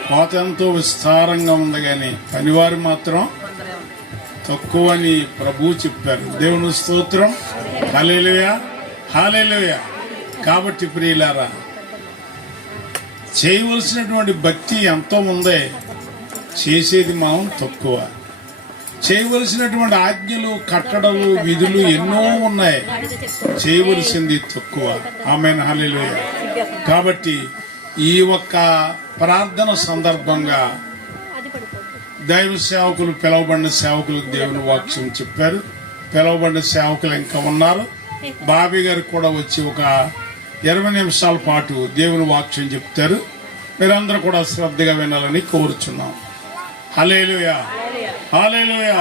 కోత ఎంతో విస్తారంగా ఉంది, కానీ పనివారు మాత్రం తక్కువ అని ప్రభు చెప్పారు. దేవుని స్తోత్రం. హల్లెలూయా. హల్లెలూయా. కాబట్టి ప్రియులారా, చేయవలసినటువంటి భక్తి ఎంతో ఉందే, చేసేది మనం తక్కువ. చేయవలసినటువంటి ఆజ్ఞలు, కట్టడలు, విధులు ఎన్నో ఉన్నాయి, చేయవలసింది తక్కువ. ఆమేన్. హల్లెలూయా. కాబట్టి ఈ ఒక్క ప్రార్థన సందర్భంగా దైవ సేవకులు, పిలువబడిన సేవకులకు దేవుని వాక్యం చెప్పారు. పిలువబడిన సేవకులు ఇంకా ఉన్నారు. బాబీ గారు కూడా వచ్చి ఒక 20 నిమిషాల పాటు దేవుని వాక్యం చెప్తారు. మీరందరూ కూడా శ్రద్ధగా వినాలని కోరుచున్నాం. హల్లెలూయా. హల్లెలూయా.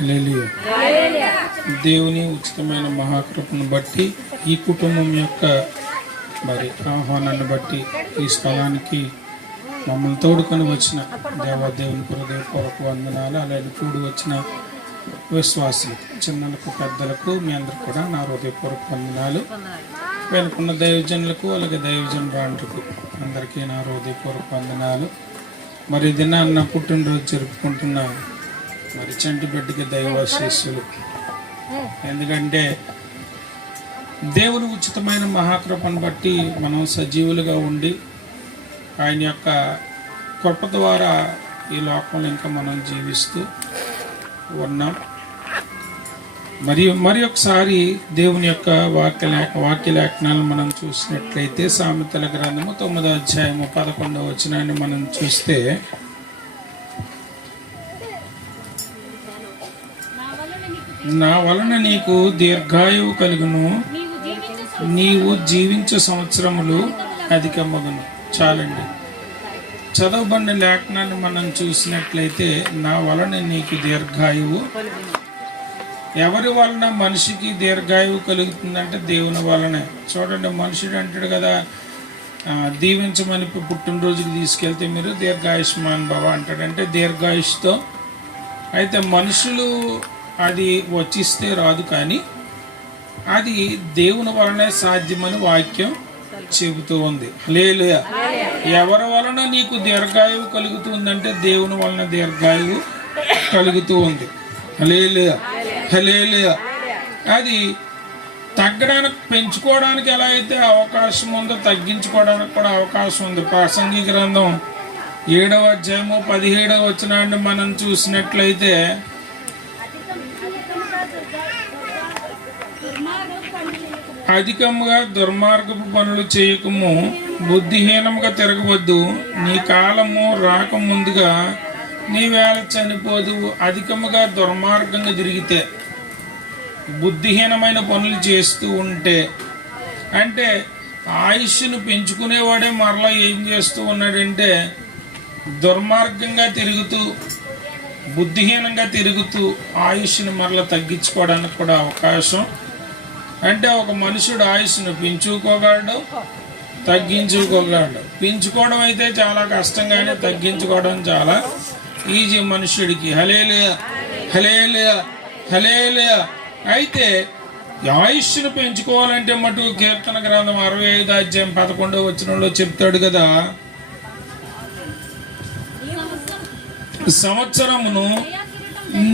హల్లెలూయా. దేవుని ఉచితమైన మహాకృపను బట్టి ఈ కుటుంబం యొక్క ఆహ్వానాన్ని బట్టి ఈ స్థలానికి మమ్మల్ని తోడుకొని వచ్చిన దేవాదేవుని హృదయపూర్వక వందనాలు. అలాగే కూడి వచ్చిన విశ్వాసులకు, చిన్నలకు, పెద్దలకు, మీ అందరికి కూడా నా హృదయపూర్వక వందనాలు. వెనుకున్న దైవజనులకు, అలాగే దైవజనురాండ్రకు అందరికీ నా హృదయపూర్వక వందనాలు. మరి దినాన్న పుట్టినరోజు జరుపుకుంటున్న చంటి బిడ్డకి దైవాశీస్సులు. ఎందుకంటే దేవుని ఉచితమైన మహాకృపను బట్టి మనం సజీవులుగా ఉండి ఆయన యొక్క కృప ద్వారా ఈ లోకంలో ఇంకా మనం జీవిస్తూ ఉన్నాం. మరి ఒకసారి దేవుని యొక్క వాక్య లేఖనాలను మనం చూసినట్లయితే సామెతల గ్రంథము 9వ అధ్యాయము 11వ వచనాన్ని మనం చూస్తే, నా వలన నీకు దీర్ఘాయువు కలుగును, నీవు జీవించే సంవత్సరములు అధికమగును. చాలండి. చదవబడిన లేఖనాన్ని మనం చూసినట్లయితే, నా వలన నీకు దీర్ఘాయువు. ఎవరి వలన మనిషికి దీర్ఘాయువు కలుగుతుందంటే దేవుని వలనే. చూడండి, మనుషుడు అంటాడు కదా, దీవించమని పుట్టినరోజుకి తీసుకెళ్తే మీరు దీర్ఘాయుష్మాన్ భవ అంటాడంటే దీర్ఘాయుష్తో. అయితే మనుషులు అది వచ్చిస్తే రాదు, కానీ అది దేవుని వలనే సాధ్యమని వాక్యం చెబుతూ ఉంది. హల్లెలూయా. ఎవరి వలన నీకు దీర్ఘాయువు కలుగుతుందంటే దేవుని వలన దీర్ఘాయువు కలుగుతూ ఉంది. హల్లెలూయా. హల్లెలూయా. అది తగ్గడానికి, పెంచుకోవడానికి ఎలా అయితే అవకాశం ఉందో తగ్గించుకోవడానికి కూడా అవకాశం ఉంది. ప్రసంగి గ్రంథం 7వ అధ్యాయము 17వ వచనాన్ని మనం చూసినట్లయితే, అధికముగా దుర్మార్గపు పనులు చేయకము, బుద్ధిహీనముగా తిరగవద్దు, నీ కాలము రాకముందుగా నీ వేళ చనిపోదు. అధికముగా దుర్మార్గంగా తిరిగితే, బుద్ధిహీనమైన పనులు చేస్తూ ఉంటే, అంటే ఆయుష్ను పెంచుకునేవాడే మరలా ఏం చేస్తూ ఉన్నాడంటే దుర్మార్గంగా తిరుగుతూ, బుద్ధిహీనంగా తిరుగుతూ ఆయుష్ను మరలా తగ్గించుకోవడానికి కూడా అవకాశం. అంటే ఒక మనుషుడు ఆయుష్ను పెంచుకోగలడు, తగ్గించుకోగలడు. పెంచుకోవడం అయితే చాలా కష్టం, కానీ తగ్గించుకోవడం చాలా ఈజీ మనుషుడికి. హల్లెలూయా. హల్లెలూయా. హల్లెలూయా. అయితే ఆయుష్ను పెంచుకోవాలంటే మటుకు కీర్తన గ్రంథం 65వ అధ్యాయం 11వ వచనంలో చెప్తాడు కదా, సంవత్సరమును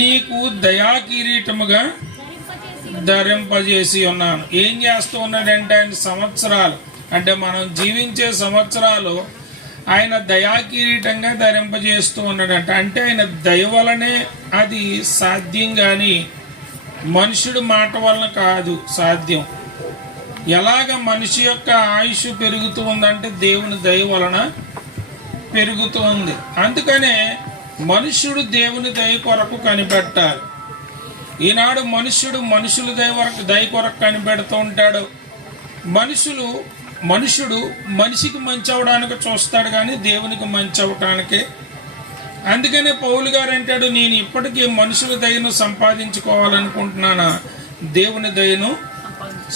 నీకు దయా కిరీటముగా ధరింపజేసి ఉన్నాను. ఏం చేస్తూ ఉన్నాడంటే ఆయన సంవత్సరాలు అంటే మనం జీవించే సంవత్సరాలు ఆయన దయా కిరీటంగా ధరింపజేస్తూ ఉన్నాడంట. అంటే ఆయన దయ వలనే అది సాధ్యం, కానీ మనుషుడు మాట వలన కాదు సాధ్యం. ఎలాగ మనిషి యొక్క ఆయుష్ పెరుగుతూ ఉందంటే దేవుని దయ వలన పెరుగుతూ ఉంది. అందుకనే మనుష్యుడు దేవుని దయ కొరకు కనిపెట్టాలి. ఈనాడు మనుషులు దయ కొరకు కనిపెడుతూ ఉంటాడు. మనుషుడు మనిషికి మంచి అవడానికి చూస్తాడు, కానీ దేవునికి మంచి అవటానికి. అందుకనే పౌలు గారు అంటాడు, నేను ఇప్పటికీ మనుషుల దయను సంపాదించుకోవాలనుకుంటున్నానా, దేవుని దయను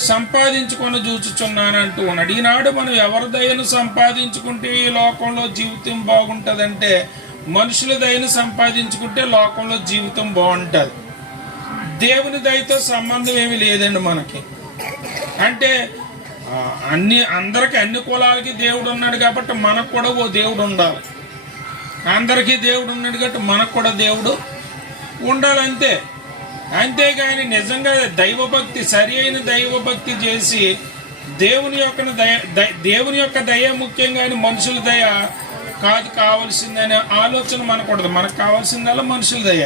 సంపాదించుకొని చూచుచున్నాను అంటూ ఉన్నాడు. ఈనాడు మనం ఎవరి దయను సంపాదించుకుంటే ఈ లోకంలో జీవితం బాగుంటుందంటే మనుషుల దయను సంపాదించుకుంటే లోకంలో జీవితం బాగుంటుంది. దేవుని దయతో సంబంధం ఏమీ లేదండి మనకి. అంటే అందరికి అన్ని కులాలకి దేవుడు ఉన్నాడు కాబట్టి మనకు కూడా ఓ దేవుడు ఉండాలి. అందరికీ దేవుడు ఉన్నాడు కాబట్టి మనకు కూడా దేవుడు ఉండాలంతే. అంతేగాని నిజంగా దైవభక్తి, సరి అయిన దైవభక్తి చేసి దేవుని యొక్క దయ ముఖ్యం, కానీ మనుషుల దయ కాదు కావాల్సిందనే ఆలోచన మనకు ఉండదు. మనకు కావాల్సిందల్లా మనుషుల దయ.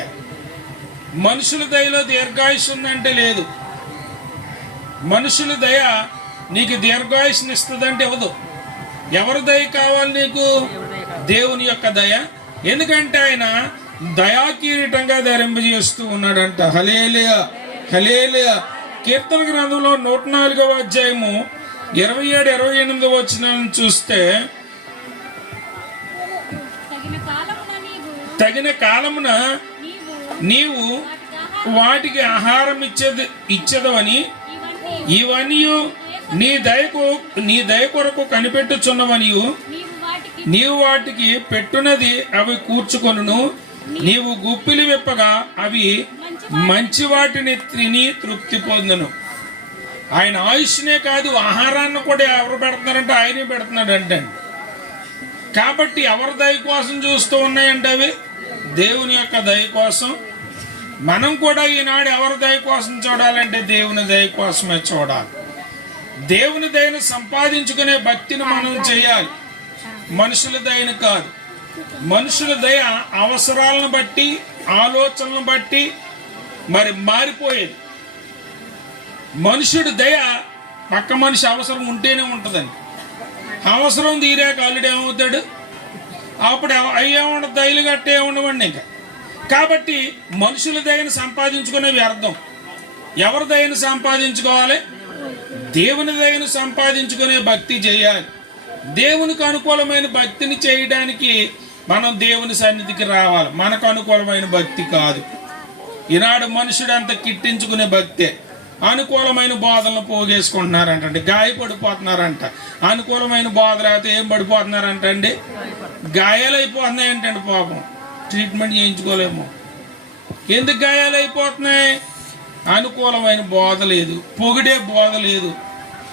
మనుషుల దయలో దీర్ఘాయుష్ ఉందంటే లేదు. మనుషుల దయ నీకు దీర్ఘాయుష్ని ఇస్తుందంటే ఇవ్వదు. ఎవరి దయ కావాలి నీకు? దేవుని యొక్క దయ. ఎందుకంటే ఆయన దయా కిరీటంగా ధరింపజేస్తూ ఉన్నాడంట. హల్లెలూయా, హల్లెలూయా. కీర్తన గ్రంథంలో 104వ అధ్యాయము 27-28 వచనాలను చూస్తే, తగిన కాలమున నీవు వాటికి ఆహారం ఇచ్చేదవని, ఇవన్నీ నీ దయ కొరకు కనిపెట్టుచున్నవనియు, నీవు వాటికి పెట్టునది అవి కూర్చుకొనును, నీవు గుప్పిలి విప్పగా అవి మంచి వాటిని తిని తృప్తి పొందును. ఆయన ఆయుష్నే కాదు, ఆహారాన్ని కూడా ఎవరు పెడుతున్నారంటే ఆయనే పెడుతున్నాడు అంటే. కాబట్టి ఎవరి దయ కోసం చూస్తూ ఉన్నాయంటే అవి దేవుని యొక్క దయ కోసం. మనం కూడా ఈనాడు ఎవరి దయ కోసం చూడాలంటే దేవుని దయ కోసమే చూడాలి. దేవుని దయను సంపాదించుకునే భక్తిని మనం చేయాలి, మనుషుల దయను కాదు. మనుషుల దయ అవసరాలను బట్టి, ఆలోచనలను బట్టి మరి మారిపోయేది. మనుషుడి దయ పక్క మనిషి అవసరం ఉంటేనే ఉంటుందండి. అవసరం తీరాక అల్లుడు ఏమవుతాడు? అప్పుడు అయ్యేముండదు, దయలు గట్టే ఉండవండి ఇంకా. కాబట్టి మనుషుల దయను సంపాదించుకునే వ్యర్థం. ఎవరి దయను సంపాదించుకోవాలి? దేవుని దయను సంపాదించుకునే భక్తి చేయాలి. దేవునికి అనుకూలమైన భక్తిని చేయడానికి మనం దేవుని సన్నిధికి రావాలి, మనకు అనుకూలమైన భక్తి కాదు. ఈనాడు మనుషుడు అంత కిట్టించుకునే భక్తే. అనుకూలమైన బోధనలు పోగేసుకుంటున్నారంటండి, గాయపడిపోతున్నారంట. అనుకూలమైన బోధలు అయితే ఏం పడిపోతున్నారంటండి, గాయాలు అయిపోతున్నాయంటండి. పాపం ట్రీట్మెంట్ చేయించుకోలేము. ఎందుకు గాయాలు అయిపోతున్నాయి? అనుకూలమైన బోధ లేదు, పొగిడే బోధ లేదు.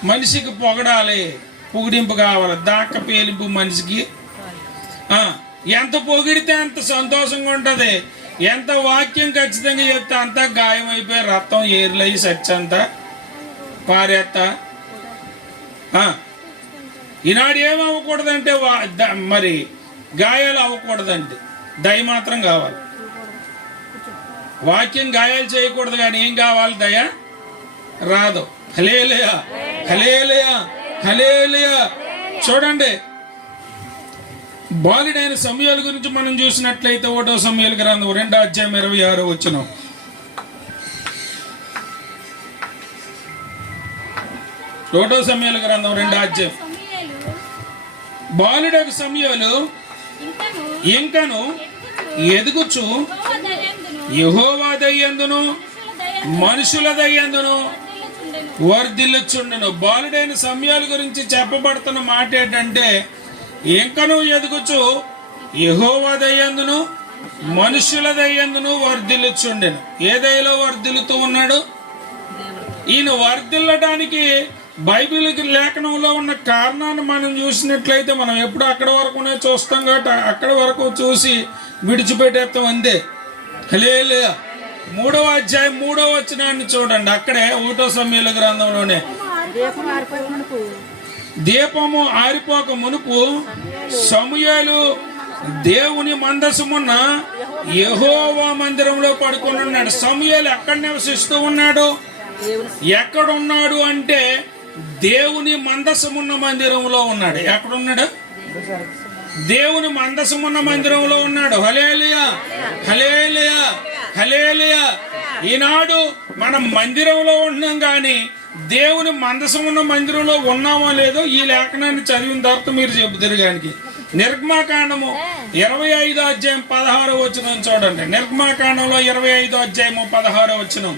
మనిషికి పొగడాలి, పొగిడింపు కావాలి. దాక్క పేలింపు మనిషికి ఎంత పొగిడితే అంత సంతోషంగా ఉంటుంది. ఎంత వాక్యం ఖచ్చితంగా చెప్తే అంతా గాయం అయిపోయి రక్తం ఏర్లయ్యి సచ్చంతా పారేత్తా. ఈనాడు ఏమవ్వకూడదంటే మరి గాయాలు అవ్వకూడదండి, దయ మాత్రం కావాలి. వాక్యం గాయాలు చేయకూడదు, కానీ ఏం కావాలి? దయ రాదు. హల్లెలూయా, హల్లెలూయా, హల్లెలూయా. చూడండి, బాలుడైన సమూయేలు గురించి మనం చూసినట్లయితే 1వ సమూయేలు గ్రంథం 2వ అధ్యాయం 26వ వచనం. 1వ సమూయేలు గ్రంథం 2వ అధ్యాయం. బాలుడైన సమూయేలు ఇంకను ఎదుగుచు యెహోవా దయందును మనుషుల దయందును వర్ధిల్లుచుండును. బాలుడైన సమూయేలు గురించి చెప్పబడుతున్న మాట ఏంటంటే, ఇంకను ఎదుగుచు యెహోవా దయందును మనుషుల దయందును వర్ధిల్లుచుండెను. ఏ దయలో వర్ధిల్లుతూ ఉన్నాడు? ఈయన వర్ధిల్లడానికి బైబిల్ లేఖనంలో ఉన్న కారణాన్ని మనం చూసినట్లయితే, మనం ఎప్పుడు అక్కడ వరకునే చూస్తాం కాబట్టి అక్కడ వరకు చూసి విడిచిపెట్టేస్తాం అంతే. హల్లెలూయా. 3వ అధ్యాయం 3వ వచనాన్ని చూడండి. అక్కడే 1వ సమూయేలు గ్రంథంలోనే దీపము ఆరిపోక మునుపు సమూయేలు దేవుని మందసమున్న యెహోవా మందిరంలో పడుకొని ఉన్నాడు. సమూయేలు ఎక్కడ నివసిస్తూ ఉన్నాడు? ఎక్కడున్నాడు అంటే దేవుని మందసమున్న మందిరంలో ఉన్నాడు. ఎక్కడున్నాడు? దేవుని మందసమున్న మందిరంలో ఉన్నాడు. హల్లెలూయా, హల్లెలూయా, హల్లెలూయా. ఈనాడు మనం మందిరంలో ఉంటున్నాం కానీ దేవుని మందసం ఉన్న మందిరంలో ఉన్నామో లేదో ఈ లేఖనాన్ని చదివిన తర్వాత మీరు చెబుతారు. కానీ నిర్గమాకాండము 25వ అధ్యాయం 16వ వచనం చూడండి. నిర్గమాకాండంలో 25వ అధ్యాయము 16వ వచనం.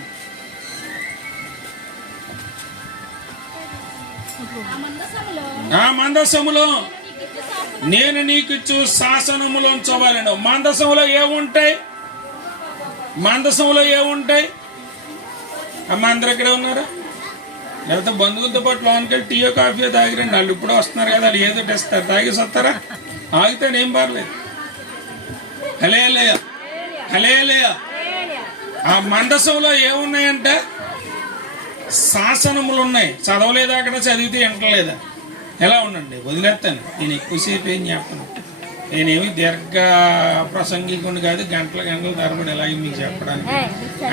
ఆ మందసములో నేను నీకిచ్చు శాసనములో ఉంచవలెను. మందసంలో ఏముంటాయి? మందసంలో ఏముంటాయి? అమ్మ అందరు ఇక్కడే ఉన్నారా? లేకపోతే బంధువులతో పాటు లోనికి వెళ్ళి టీయో కాఫీ తాగిరండి. వాళ్ళు ఇప్పుడు వస్తున్నారు కదా, వాళ్ళు ఏదో ఇస్తారు, తాగేసి వస్తారా? ఆగితేనేం పర్లేదు. హల్లెలూయా, హల్లెలూయా. ఆ మందసంలో ఏమున్నాయంటే శాసనములు ఉన్నాయి. చదవలేదా? అక్కడ చదివితే వింటలేదా? ఎలా ఉండండి, వదిలేస్తాను. నేను ఎక్కువసేపు ఏం చెప్పను. నేనేమి దీర్ఘ ప్రసంగికుని కాదు. గంటల గంటల తరబడి ఎలాగే మీకు చెప్పడానికి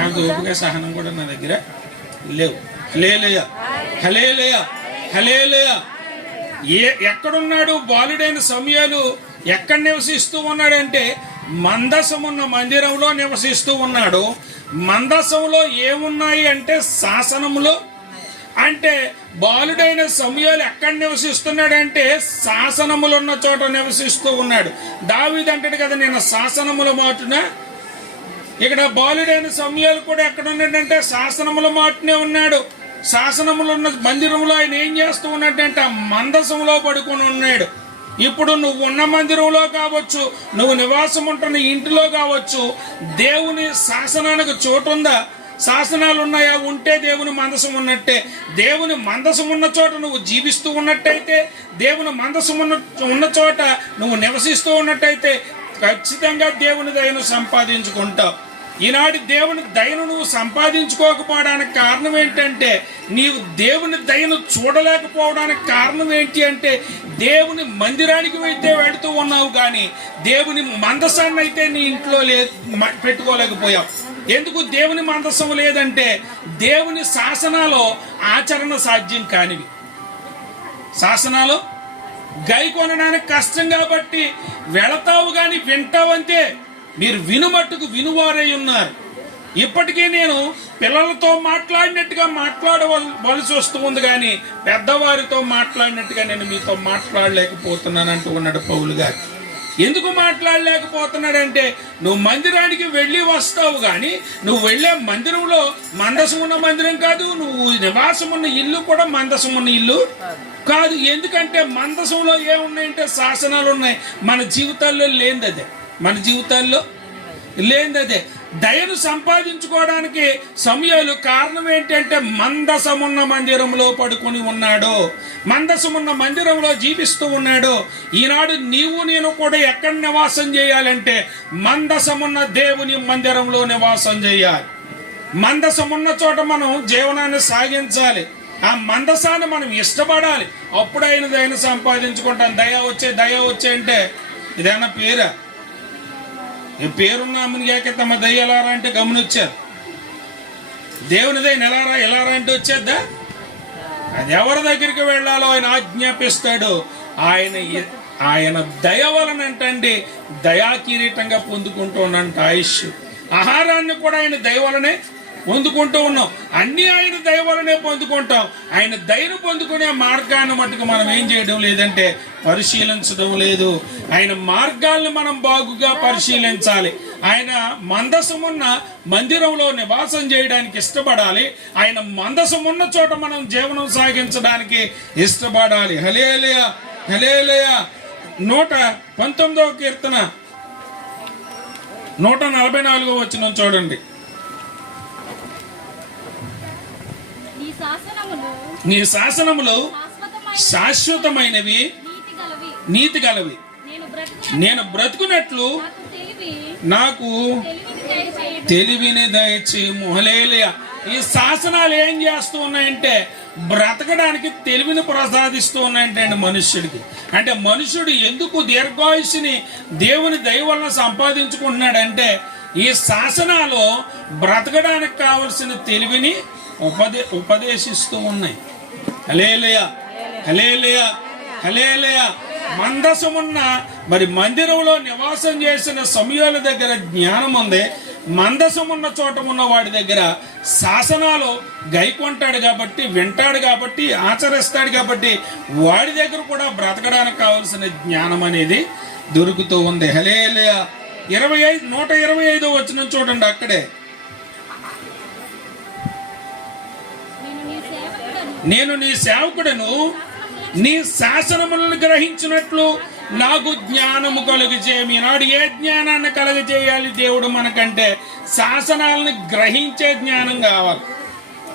అంత ఓపిక సహనం కూడా నా దగ్గర లేవు. హల్లెలూయా, హల్లెలూయా, హల్లెలూయా. ఎక్కడున్నాడు బాలుడైన సమూయేలు? ఎక్కడ నివసిస్తూ ఉన్నాడంటే మందసమున్న మందిరంలో నివసిస్తూ ఉన్నాడు. మందసంలో ఏమున్నాయి అంటే శాసనములు. అంటే బాలుడైన సమూయేలు ఎక్కడ నివసిస్తున్నాడంటే శాసనములు ఉన్న చోట నివసిస్తూ ఉన్నాడు. దావీదు అంటాడు కదా, నేను శాసనముల మాటున. ఇక్కడ బాలుడైన సమూయేలు కూడా ఎక్కడ ఉన్నాడంటే శాసనముల మాటనే ఉన్నాడు. శాసనములు ఉన్న మందిరంలో ఆయన ఏం చేస్తూ ఉన్నాడంటే ఆ మందసంలో పడుకొని ఉన్నాడు. ఇప్పుడు నువ్వు ఉన్న మందిరంలో కావచ్చు, నువ్వు నివాసం ఉంటున్న ఇంటిలో కావచ్చు, దేవుని శాసనానికి చోటు ఉందా? శాసనాలు ఉన్నాయా? ఉంటే దేవుని మందసం ఉన్నట్టే. దేవుని మందసం ఉన్న చోట నువ్వు జీవిస్తూ ఉన్నట్టయితే, దేవుని మందసం ఉన్న చోట నువ్వు నివసిస్తూ ఉన్నట్టయితే ఖచ్చితంగా దేవుని దయను సంపాదించుకుంటావు. ఈనాటి దేవుని దయను నువ్వు సంపాదించుకోకపోవడానికి కారణం ఏంటంటే నీవు దేవుని దయను చూడలేకపోవడానికి కారణం ఏంటి అంటే దేవుని మందిరానికి అయితే వెళుతూ ఉన్నావు కానీ దేవుని మందసాన్ని అయితే నీ ఇంట్లో పెట్టుకోలేకపోయావు. ఎందుకు దేవుని మందసం లేదంటే దేవుని శాసనాలు ఆచరణ సాధ్యం కానివి. శాసనాలు గైకొనడానికి కష్టం కాబట్టి వెళతావు కానీ వింటావు అంతే. మీరు వినుమట్టుకు వినువారై ఉన్నారు. ఇప్పటికీ నేను పిల్లలతో మాట్లాడినట్టుగా మాట్లాడవలసి వస్తుంది కానీ పెద్దవారితో మాట్లాడినట్టుగా నేను మీతో మాట్లాడలేకపోతున్నాను అంటూ ఉన్నాడు పౌలు గారు. ఎందుకు మాట్లాడలేకపోతున్నాడంటే నువ్వు మందిరానికి వెళ్ళి వస్తావు కానీ నువ్వు వెళ్ళే మందిరంలో మందసం ఉన్న మందిరం కాదు, నువ్వు నివాసం ఉన్న ఇల్లు కూడా మందసం ఉన్న ఇల్లు కాదు. ఎందుకంటే మందసంలో ఏమున్నాయంటే శాసనాలు ఉన్నాయి. మన జీవితాల్లో లేనిదదే, మన జీవితాల్లో లేనిదదే. దయను సంపాదించుకోవడానికి సమూయేలు కారణం ఏంటంటే మందసమున్న మందిరంలో పడుకొని ఉన్నాడు, మందసమున్న మందిరంలో జీవిస్తూ ఉన్నాడు. ఈనాడు నీవు నేను కూడా ఎక్కడ నివాసం చేయాలంటే మందసమున్న దేవుని మందిరంలో నివాసం చేయాలి. మందసమున్న చోట మనం జీవనాన్ని సాగించాలి. ఆ మందసాన్ని మనం ఇష్టపడాలి. అప్పుడు ఆయన దయను సంపాదించుకుంటాం. దయ వచ్చే అంటే ఇదేనా పేరా? ఈ పేరున్నామని కాక తమ దయ ఎలారా అంటే గమనించారు. దేవుని దయ ఎలారా అంటే వచ్చేద్దా? అది ఎవరి దగ్గరికి వెళ్ళాలో ఆయన ఆజ్ఞాపిస్తాడు. ఆయన దయ వలన అంటండి దయా కిరీటంగా పొందుకుంటూ ఉన్నంట ఆయుష్. ఆహారాన్ని కూడా ఆయన దయ వలనే పొందుకుంటూ ఉన్నాం. అన్ని ఆయన దయ వలనే పొందుకుంటాం. ఆయన దయను పొందుకునే మార్గాన్ని మటుకు మనం ఏం చేయడం లేదంటే పరిశీలించడం లేదు. ఆయన మార్గాల్ని మనం బాగుగా పరిశీలించాలి. ఆయన మందసమున్న మందిరంలో నివాసం చేయడానికి ఇష్టపడాలి. ఆయన మందసమున్న చోట మనం జీవనం సాగించడానికి ఇష్టపడాలి. హల్లెలూయా, హల్లెలూయా. 119వ కీర్తన 144వ వచనం చూడండి. నీ శాసనములు శాశ్వతమైనవి, నీతి గలవి. నేను బ్రతుకున్నట్లు నాకు తెలివిని దయచేయము. హల్లెలూయా. ఈ శాసనాలు ఏం చేస్తూ ఉన్నాయంటే బ్రతకడానికి తెలివిని ప్రసాదిస్తూ ఉన్నాయంటే అండి మనుష్యుడికి. అంటే మనుషుడు ఎందుకు దీర్ఘాయుష్ని దేవుని దయ వలన సంపాదించుకుంటున్నాడంటే ఈ శాసనాలు బ్రతకడానికి కావలసిన తెలివిని ఉపదేశిస్తూ ఉన్నాయి. హల్లెలూయా, హల్లెలూయా, హల్లెలూయా. మందసమున్న మరి మందిరంలో నివాసం చేసిన సమయాల దగ్గర జ్ఞానం ఉంది. మందసమున్న చోట ఉన్న వాడి దగ్గర శాసనాలు గైకొంటాడు కాబట్టి, వింటాడు కాబట్టి, ఆచరిస్తాడు కాబట్టి వాడి దగ్గర కూడా బ్రతకడానికి కావలసిన జ్ఞానం అనేది దొరుకుతూ ఉంది. హల్లెలూయా. 125వ వచనం చూడండి. అక్కడే నేను నీ సేవకుడను, నీ శాసనములను గ్రహించినట్లు నాకు జ్ఞానము కలుగజేయము. ఈనాడు ఏ జ్ఞానాన్ని కలుగజేయాలి దేవుడు మనకంటే? శాసనాలను గ్రహించే జ్ఞానం కావాలి.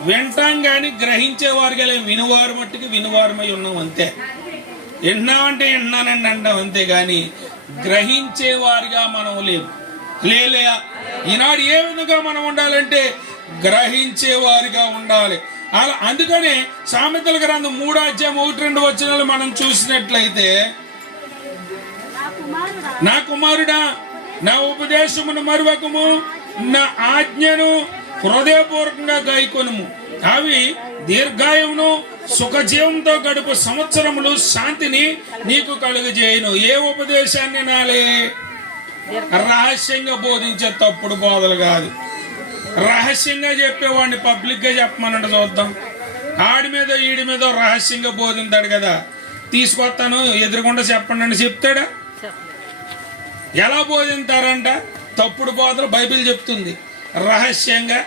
వింటాం కానీ గ్రహించేవారు గల వినువారు మట్టుకు వినువారమై ఉన్నాం అంతే. విన్నామంటే విన్నానండి అంటాం అంతే కానీ గ్రహించేవారిగా మనం లేవు. హల్లెలూయా. ఈనాడు ఏ విధంగా మనం ఉండాలంటే గ్రహించేవారిగా ఉండాలి. అలా అందుకని సామెతల గ్రంథం 3:1-2 వచనాలు మనం చూసినట్లయితే, నా కుమారుడా నా ఉపదేశమును మరువకము, నా ఆజ్ఞను హృదయపూర్వకంగా గైకొనుము. అవి దీర్ఘాయువును సుఖజీవంతో గడుపు సంవత్సరములు శాంతిని నీకు కలుగజేయును. ఏ ఉపదేశాన్ని నాలే? రహస్యంగా బోధించే తప్పుడు బోధలు కాదు. రహస్యంగా చెప్పేవాడిని పబ్లిక్ గా చెప్పమనండి చూద్దాం. ఆడి మీద ఈడి మీద రహస్యంగా బోధించాడు కదా, తీసుకొస్తాను ఎదురుకుండా చెప్పండి అని చెప్తాడా? ఎలా బోధింతారంట? తప్పుడు బోధలు బైబిల్ చెప్తుంది. రహస్యంగా.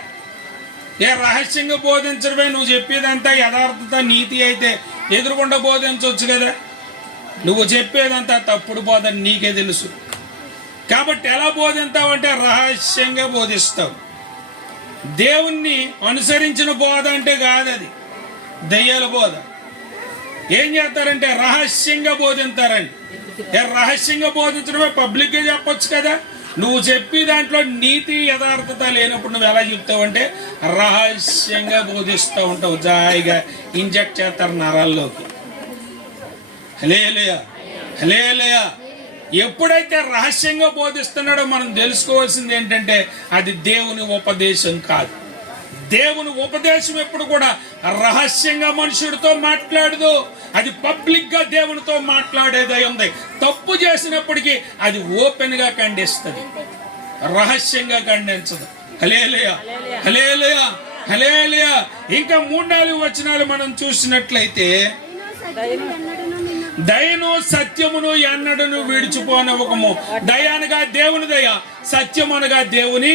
రహస్యంగా బోధించడమే. నువ్వు చెప్పేదంతా యథార్థత నీతి అయితే ఎదురుకుండా బోధించవచ్చు కదా. నువ్వు చెప్పేదంతా తప్పుడు బోధ నీకే తెలుసు కాబట్టి ఎలా బోధింతావంటే రహస్యంగా బోధిస్తావు. దేవుణ్ణి అనుసరించిన బోధ అంటే కాదు, అది దయ్యాల బోధ. ఏం చేస్తారంటే రహస్యంగా బోధింతారండి. రహస్యంగా బోధించడమే పబ్లిక్ గా చెప్పొచ్చు కదా. నువ్వు చెప్పి దాంట్లో నీతి యథార్థత లేనప్పుడు నువ్వు ఎలా చెప్తావంటే రహస్యంగా బోధిస్తూ ఉంటావు. జాయిగా ఇంజెక్ట్ చేస్తారు నరాల్లోకి. హల్లెలూయా, హల్లెలూయా. ఎప్పుడైతే రహస్యంగా బోధిస్తున్నాడో మనం తెలుసుకోవాల్సింది ఏంటంటే అది దేవుని ఉపదేశం కాదు. దేవుని ఉపదేశం ఎప్పుడు కూడా రహస్యంగా మనుషుడితో మాట్లాడదు. అది పబ్లిక్ గా దేవునితో మాట్లాడేదై ఉంది. తప్పు చేసినప్పటికీ అది ఓపెన్ గా ఖండిస్తుంది, రహస్యంగా ఖండించదు. హల్లెలూయా, హల్లెలూయా, హల్లెలూయా. ఇంకా 3-4 వచనాలు మనం చూసినట్లయితే, దయను సత్యమును ఎన్నడను విడిచిపోనవకము. దయ అనగా దేవుని దయ, సత్యం అనగా దేవుని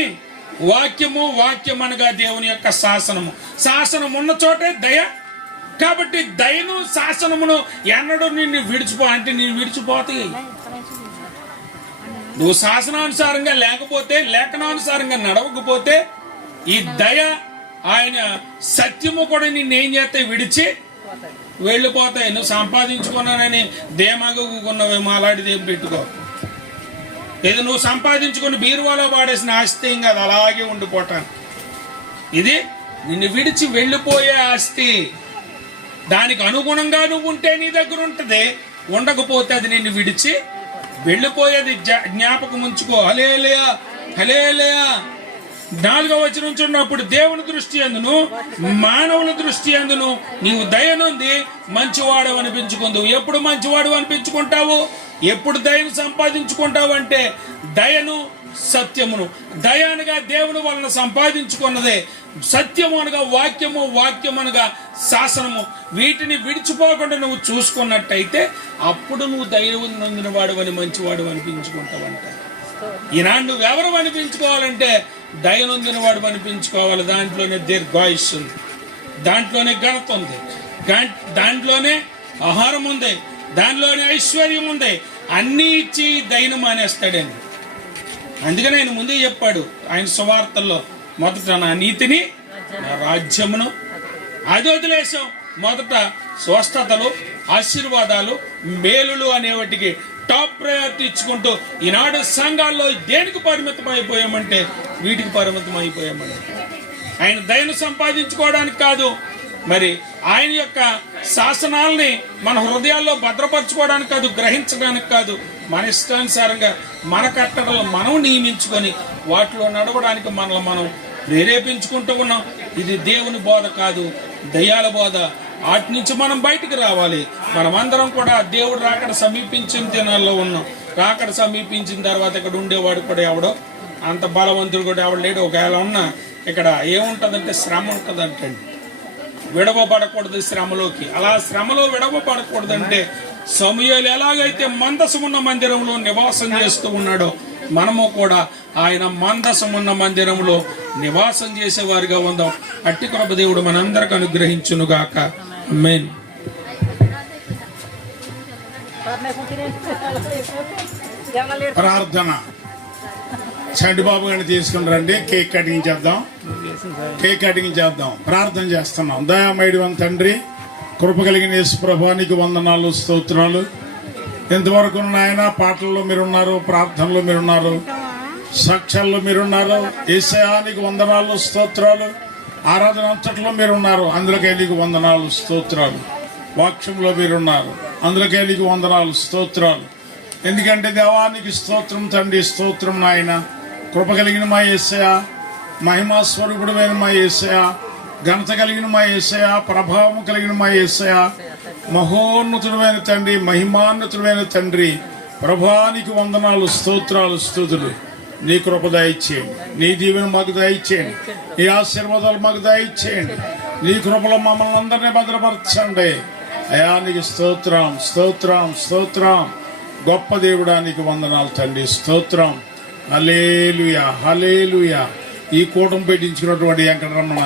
వాక్యము, వాక్యం అనగా దేవుని యొక్క శాసనము. శాసనం ఉన్న చోటే దయ. కాబట్టి దయను శాసనమును ఎన్నడూ నిన్ను విడిచిపో అంటే నేను విడిచిపోతాయి. నువ్వు శాసనానుసారంగా లేకపోతే, లేఖనానుసారంగా నడవకపోతే ఈ దయ ఆయన సత్యము కూడా నిన్నేం చేస్తే విడిచి వెళ్ళిపోతాయి. నువ్వు సంపాదించుకున్నానని ధీమాగా కూకున్నావేమో అలాంటిది ఏం పెట్టుకో. ఇది నువ్వు సంపాదించుకుని బీరువాలో పాడేసిన ఆస్తి ఏం కాదు, అలాగే ఉండిపోతాను. ఇది నిన్ను విడిచి వెళ్ళిపోయే ఆస్తి. దానికి అనుగుణంగా నువ్వు ఉంటే నీ దగ్గర ఉంటుంది, ఉండకపోతే అది నిన్ను విడిచి వెళ్ళిపోయేది. జ్ఞాపకం ఉంచుకో. హల్లెలూయా, హల్లెలూయా. 4వ వచనం చూడప్పుడు, దేవుని దృష్టి అందును మానవుల దృష్టి అందును నీవు దయనుంది మంచివాడు అనిపించుకుందువు. ఎప్పుడు మంచివాడు అనిపించుకుంటావు? ఎప్పుడు దయను సంపాదించుకుంటావు అంటే దయను సత్యమును. దయ అనగా దేవుని వలన సంపాదించుకున్నదే. సత్యము అనగా వాక్యము, వాక్యం అనగా శాసనము. వీటిని విడిచిపోకుండా నువ్వు చూసుకున్నట్టయితే అప్పుడు నువ్వు దయ నొందిన వాడు అని మంచివాడు అనిపించుకుంటావంట. ఈనాడు నువ్వెవరు అనిపించుకోవాలంటే దయనొందిన వాడు అనిపించుకోవాలి. దాంట్లోనే దీర్ఘాయుష్ ఉంది, దాంట్లోనే ఘనత ఉంది, దాంట్లోనే ఆహారం ఉంది, దానిలోనే ఐశ్వర్యం ఉంది. అన్నీ ఇచ్చి దయను మానేస్తాడండి. అందుకని ఆయన ముందే చెప్పాడు ఆయన సువార్తల్లో, మొదట నా నీతిని, నా రాజ్యమును. అది వదిలేసాం. మొదట స్వస్థతలు, ఆశీర్వాదాలు, మేలులు అనేవాటికి టాప్ ప్రయారిటీ ఇచ్చుకుంటూ ఈనాడు సంఘాల్లో దేనికి పరిమితం అయిపోయామంటే వీటికి పరిమితం అయిపోయామండి. ఆయన దయను సంపాదించుకోవడానికి కాదు, మరి ఆయన యొక్క శాసనాల్ని మన హృదయాల్లో భద్రపరచుకోవడానికి కాదు, గ్రహించడానికి కాదు, మన ఇష్టానుసారంగా మన కట్టడలు మనం నియమించుకొని వాటిలో నడవడానికి మనల్ని మనం ప్రేరేపించుకుంటూ ఉన్నాం. ఇది దేవుని బోధ కాదు, దయ్యాల బోధ. వాటి నుంచి మనం బయటికి రావాలి. మనమందరం కూడా దేవుడు రాకడ సమీపించిన దినాల్లో ఉన్నాం. రాకడ సమీపించిన తర్వాత ఇక్కడ ఉండేవాడు కూడా ఎవడో అంత బలవంతుడు కూడా ఎవడు లేడు. ఒకవేళ ఉన్నా ఇక్కడ ఏముంటుందంటే శ్రమ ఉంటుందంటండి. విడవబడకూడదు శ్రమలోకి. అలా శ్రమలో విడవబడకూడదంటే సమూయేలు ఎలాగైతే మందసమున్న మందిరంలో నివాసం చేస్తూ ఉన్నాడో మనము కూడా ఆయన మందసమున్న మందిరంలో నివాసం చేసేవారిగా ఉందాం. అట్టి కృప దేవుడు మనందరికి అనుగ్రహించునుగాక. ఆమేన్. ప్రార్థన. చండిబాబు గారిని తీసుకుని రండి. కేక్ కటింగ్ చేద్దాం. ప్రార్థన చేస్తున్నాం. దయామయుడు తండ్రి, కృప కలిగిన యేసు ప్రభువానికి వందనాలు, స్తోత్రాలు. ఇంతవరకు నాయన పాటల్లో మీరున్నారు, ప్రార్థనలో మీరున్నారు, సాక్ష్యాల్లో మీరున్నారు. యేసయ్యానికి వందనాలు, స్తోత్రాలు. ఆరాధన అంతట్లో మీరున్నారు, అందులోకే నీకు వందనాలు, స్తోత్రాలు. వాక్యంలో మీరున్నారు, అందులోకే నీకు వందనాలు, స్తోత్రాలు. ఎందుకంటే దేవానికి స్తోత్రం తండ్రి, స్తోత్రం నాయన. కృప కలిగిన మా యేసయ్య, మహిమా స్వరూపుడమైన మా యేసయ్య, ఘనత కలిగిన మా యేసయ్య, ప్రభావం కలిగిన మా యేసయ్య, మహోన్నతుడమైన తండ్రి, మహిమాన్నతుడమైన తండ్రి, ప్రభానికి వందనాలు, స్తోత్రాలు, స్తుతులు. నీ కృప దయచేయండి, నీ దీవెన మాకు దయచేయండి, నీ ఆశీర్వాదాలు మాకు దయచేయండి. నీ కృపలో మమ్మల్ని అందరినీ భద్రపరచండి. అయా నీకు స్తోత్రం, స్తోత్రం, స్తోత్రం. గొప్ప దేవుడానికి వందనాలు తండ్రి, స్తోత్రం. హల్లెలూయా, హల్లెలూయా. ఈ కూటమి పెట్టించుకున్నటువంటి వెంకటరమణ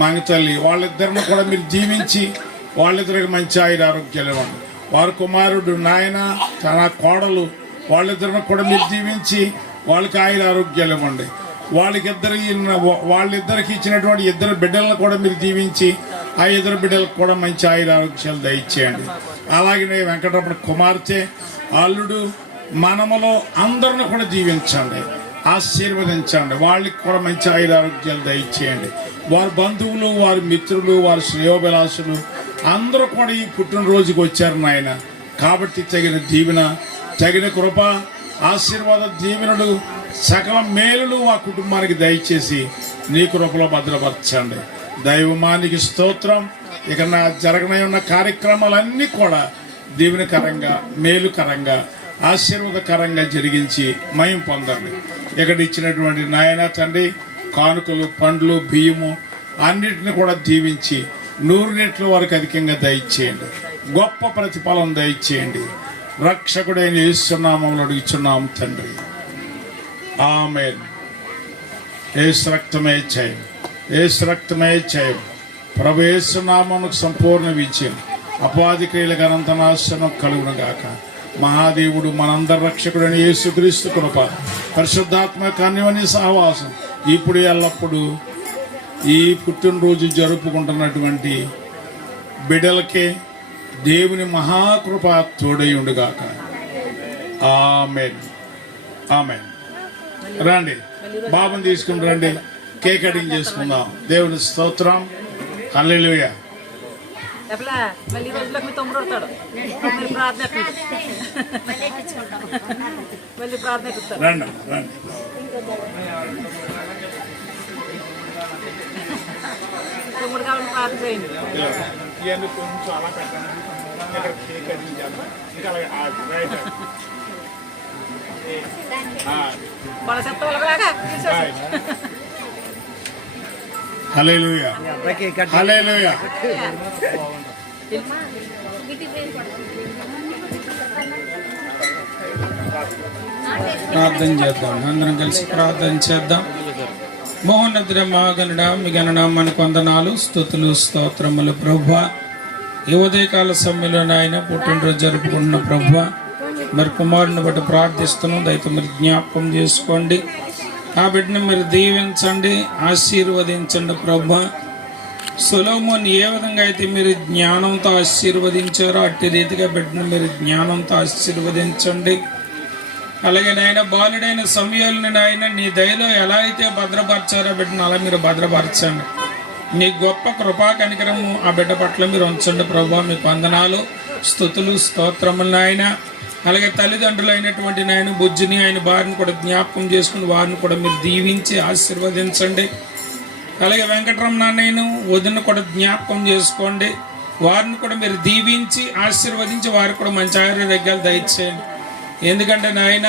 మంగతల్లి వాళ్ళిద్దరిని కూడా మీరు దీవించి వాళ్ళిద్దరికి మంచి ఆరోగ్యాలు ఇవ్వండి. వారి కుమారుడు నాయన, తన కోడలు, వాళ్ళిద్దరిని కూడా మీరు దీవించి వాళ్ళకి ఆరోగ్యాలు ఇవ్వండి. వాళ్ళిద్దరికి ఇచ్చినటువంటి ఇద్దరు బిడ్డలను కూడా మీరు దీవించి ఆ ఇద్దరు బిడ్డలకు కూడా మంచి ఆరోగ్యాలు దయచేయండి. అలాగే వెంకటరమణ కుమార్తె, అల్లుడు, మనములో అందరిని కూడా దీవించండి, ఆశీర్వదించండి. వాళ్ళకి కూడా మంచి ఆరోగ్యాలు దయచేయండి. వారి బంధువులు, వారి మిత్రులు, వారి శ్రేయోభిలాషులు అందరూ కూడా ఈ పుట్టినరోజుకి వచ్చారు నాయన. కాబట్టి తగిన దీవెన, తగిన కృప, ఆశీర్వాద దీవెనలు, సకల మేలులు ఆ కుటుంబానికి దయచేసి నీ కృపలో భద్రపరచండి. దైవమానికి స్తోత్రం. ఇక నా జరగనే ఉన్న కార్యక్రమాలన్నీ కూడా దీవెనకరంగా, మేలుకరంగా, ఆశీర్వాదకరంగా జరిగించి మయం పొందండి. ఇక్కడ ఇచ్చినటువంటి నాయన తండ్రి కానుకలు, పండ్లు, బియ్యము అన్నిటిని కూడా దీవించి 100 రెట్లు వరకు అధికంగా దయచేయండి. గొప్ప ప్రతిఫలం దయచేయండి. రక్షకుడైన యేసు నామములో అడుగుచున్నాము తండ్రి, ఆమేన్. యేసు రక్తమే జయం, యేసు రక్తమే జయం. ప్రభు యేసు నామమునకు సంపూర్ణ విజయం, అపవాది క్రియలకు అనంత నాశనం కలుగును గాక. మహాదేవుడు మనందరి రక్షకుడైన యేసుక్రీస్తు కృప, పరిశుద్ధాత్మ కన్యవని సహవాసం ఇప్పుడు ఎల్లప్పుడూ ఈ పుట్టినరోజు జరుపుకుంటున్నటువంటి బిడ్డలకే దేవుని మహాకృప తోడై ఉండుగాక. ఆమేన్, ఆమేన్. రండి, బాబుని తీసుకుని రండి, కేక్ కటింగ్ చేసుకుందాం. దేవుని స్తోత్రం. హల్లెలూయా. మళ్ళీ రోజులకు మీ తమ్ముడు వస్తాడు, మళ్ళీ ప్రార్థన రండి, రండి. తమ్ముడు కావాలని ప్రార్థన చేయండి. కొంచెం అలా పెట్టండి, కేక్ కటింగ్ చేద్దాం. ఇంకా అలాగే వాళ్ళ చెప్తా హల్లెలూయా, హల్లెలూయా. ప్రార్థన చేద్దాం, అందరం కలిసి ప్రార్థన చేద్దాం. మహోన్నతుడ, మహాగణుడ, మీ గణనామానికి వందనాలు, స్తుతులు, స్తోత్రములు. ప్రభువా, ఈ ఉదయకాల సమయంలో ఆయన పుట్టినరోజు జరుపుకుంటున్న ప్రభువా, మరి కుమారుని బట్టి ప్రార్థిస్తున్నాం. దయతో మీరు జ్ఞాపకం చేసుకోండి, ఆ బిడ్డని మీరు దీవించండి, ఆశీర్వదించండి. ప్రభువా, సొలొమోన్ ఏ విధంగా అయితే మీరు జ్ఞానంతో ఆశీర్వదించారో అట్టి రీతిగా బిడ్డను మీరు జ్ఞానంతో ఆశీర్వదించండి. అలాగే నాయన బాలుడైన సమయాలను నాయన నీ దయలో ఎలా అయితే భద్రపరచారో బిడ్డను అలా మీరు భద్రపరచండి. నీ గొప్ప కృపా కనికరము ఆ బిడ్డ పట్ల మీరు ఉంచండి ప్రభువా. మీకు వందనాలు, స్తుతులు, స్తోత్రములు నాయన. అలాగే తల్లిదండ్రులు అయినటువంటి నాయన బుజ్జిని ఆయన భార్యను కూడా జ్ఞాపకం చేసుకుని వారిని కూడా మీరు దీవించి ఆశీర్వదించండి. అలాగే వెంకటరమణ నేను వదిన కూడా జ్ఞాపకం చేసుకోండి, వారిని కూడా మీరు దీవించి ఆశీర్వదించి వారికి కూడా మంచి ఆరోగ్యాలు దయచేయండి. ఎందుకంటే నాయన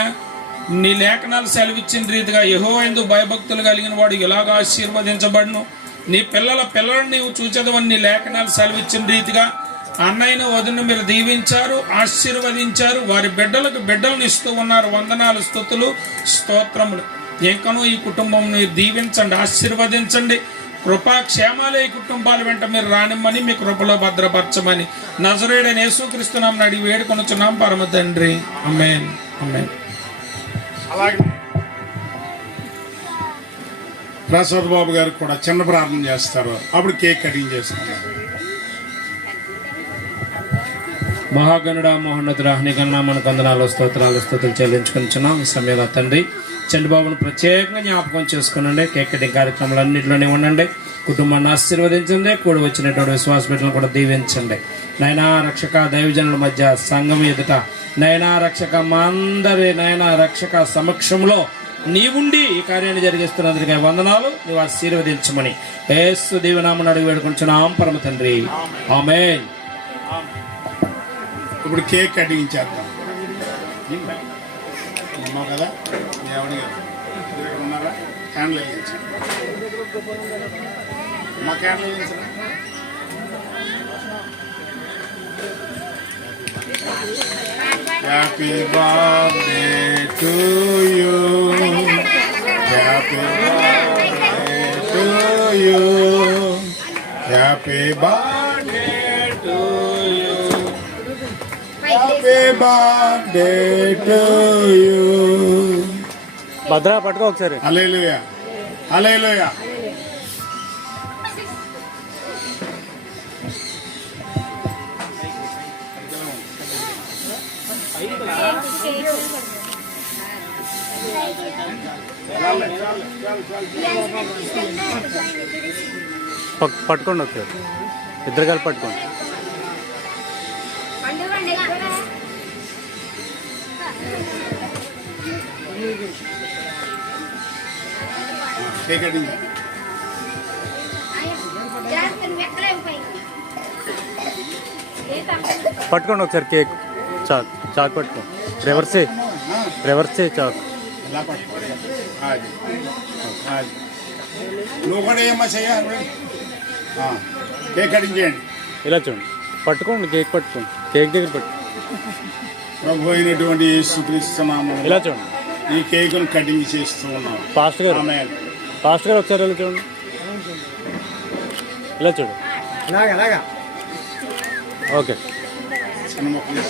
నీ లేఖనాలు సెలవిచ్చిన రీతిగా యెహోవాయందు భయభక్తులు కలిగిన వాడు ఇలాగ ఆశీర్వదించబడును. నీ పిల్లలను నీవు చూచేదవని నీ లేఖనాలు సెలవిచ్చిన రీతిగా అన్నయ్యను వదిన మీరు దీవించారు, ఆశీర్వదించారు. వారి బిడ్డలను ఇస్తూ ఉన్నారు. వందనాలు, స్తుతులు, స్తోత్రములు. ఇంకనూ ఈ కుటుంబం మీరు దీవించండి, ఆశీర్వదించండి. కృపాక్షేమాలే ఈ కుటుంబాల వెంట మీరు రానిమ్మని మీ కృపలో భద్రపరచమని నజరేయుడైన యేసుక్రీస్తు నామమున అడిగి వేడుకొనుచున్నాం పరమ తండ్రి. ఆమేన్, ఆమేన్. అలాగే ప్రసాద్ బాబు గారు కూడా చిన్న ప్రార్థన చేస్తారు, అప్పుడు కేక్ కటింగ్ చేసుకుంటారు. మహాగణుడ మహోన్నతుడ నీకన్నా మనకు వందనాలు, స్తోత్రాలు, స్తుతులు చెల్లించుకుంటున్నాం. ఈ సమయంలో తండ్రి చంద్రబాబును ప్రత్యేకంగా జ్ఞాపకం చేసుకునండి. కేక్ కటింగ్ కార్యక్రమాలన్నింటిలోనే ఉండండి. కుటుంబాన్ని ఆశీర్వదించండి. కూడి వచ్చినటువంటి విశ్వాస బిడ్డలను కూడా దీవించండి. నైనా రక్షక దైవజనుల మధ్య సంఘం ఎదుట నైనా రక్షక మా అందరి నైనా రక్షక సమక్షంలో నీవుండి ఈ కార్యాన్ని జరిగిస్తున్నందుకే వందనాలు. నీవు ఆశీర్వదించమని యేసు దీవెనామమున అడిగి వేడుకుంటున్నాం పరమ తండ్రి. ఆమేన్. ఇప్పుడు కేక్ కటింగ్ చేద్దాం. ఉన్నావు కదా ఎవరి ఉన్నారా? క్యాండిల్ వెలిగించండి. మా క్యాండిల్ వెలిగించరా? Happy birthday to you, happy birthday to you, happy birthday to you, happy birthday to you. Bhadra పట్టుకో ఒకసారి. హల్లెలూయా, హల్లెలూయా. పట్టుకోండి ఒకసారి, ఇద్దరు కలిపి పట్టుకోండి. పట్టుకోండి ఒకసారి కేక్. చాక్ పట్టుకో. Reverse chalk. నువ్వు కూడా ఏమో చేయాలి. కేక్ కటింగ్ చేయండి. ఇలా చూడండి, పట్టుకోండి కేక్, పట్టుకోండి కేక్ దగ్గర పట్టు. ప్రభు అయినటువంటి యేసుక్రీస్తు నామములో ఇలా చూడండి, ఈ కేకును కటింగ్ చేస్తూ ఉన్నాం. పాస్టర్ గారు ఒకసారి ఇలా చూడండి. ఇలా చూడు. ఓకే. చిన్న మొక్కలు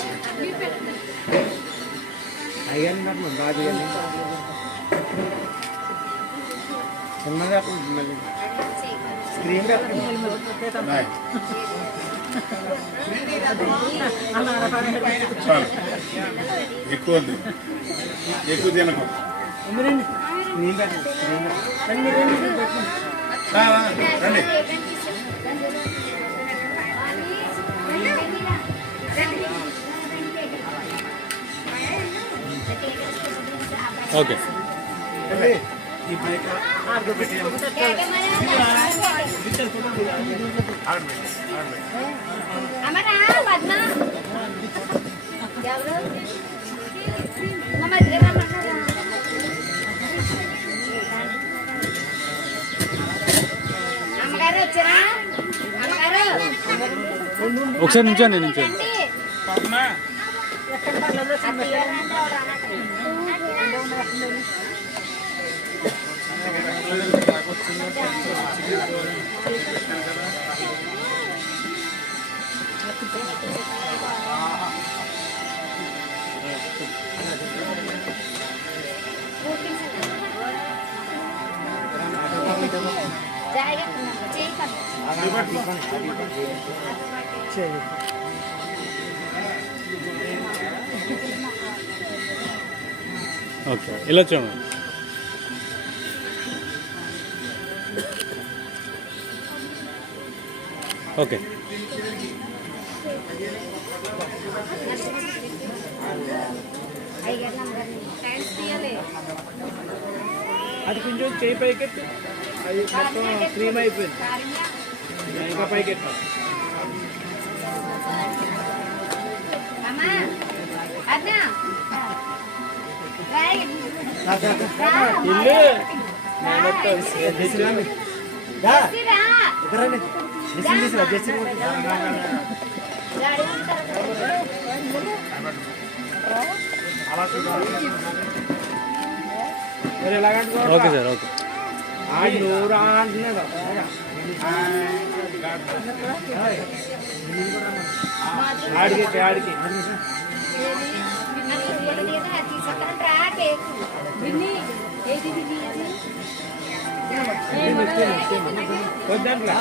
చాలు, ఎక్కువ తినకు. రండి. ఓకే. ఒకసారి నించోండి. जाएगा ఓకే ఇలా చూడండి. ఓకే అది కొంచెం చేయి పైకెత్తి, అది మొత్తం క్రీమ్ అయిపోయింది, ఇంకా పైకెత్తా. Okay sir okay. నూరా అంటున్నాడు. ఆడికి ఆడికి వద్దంట్లా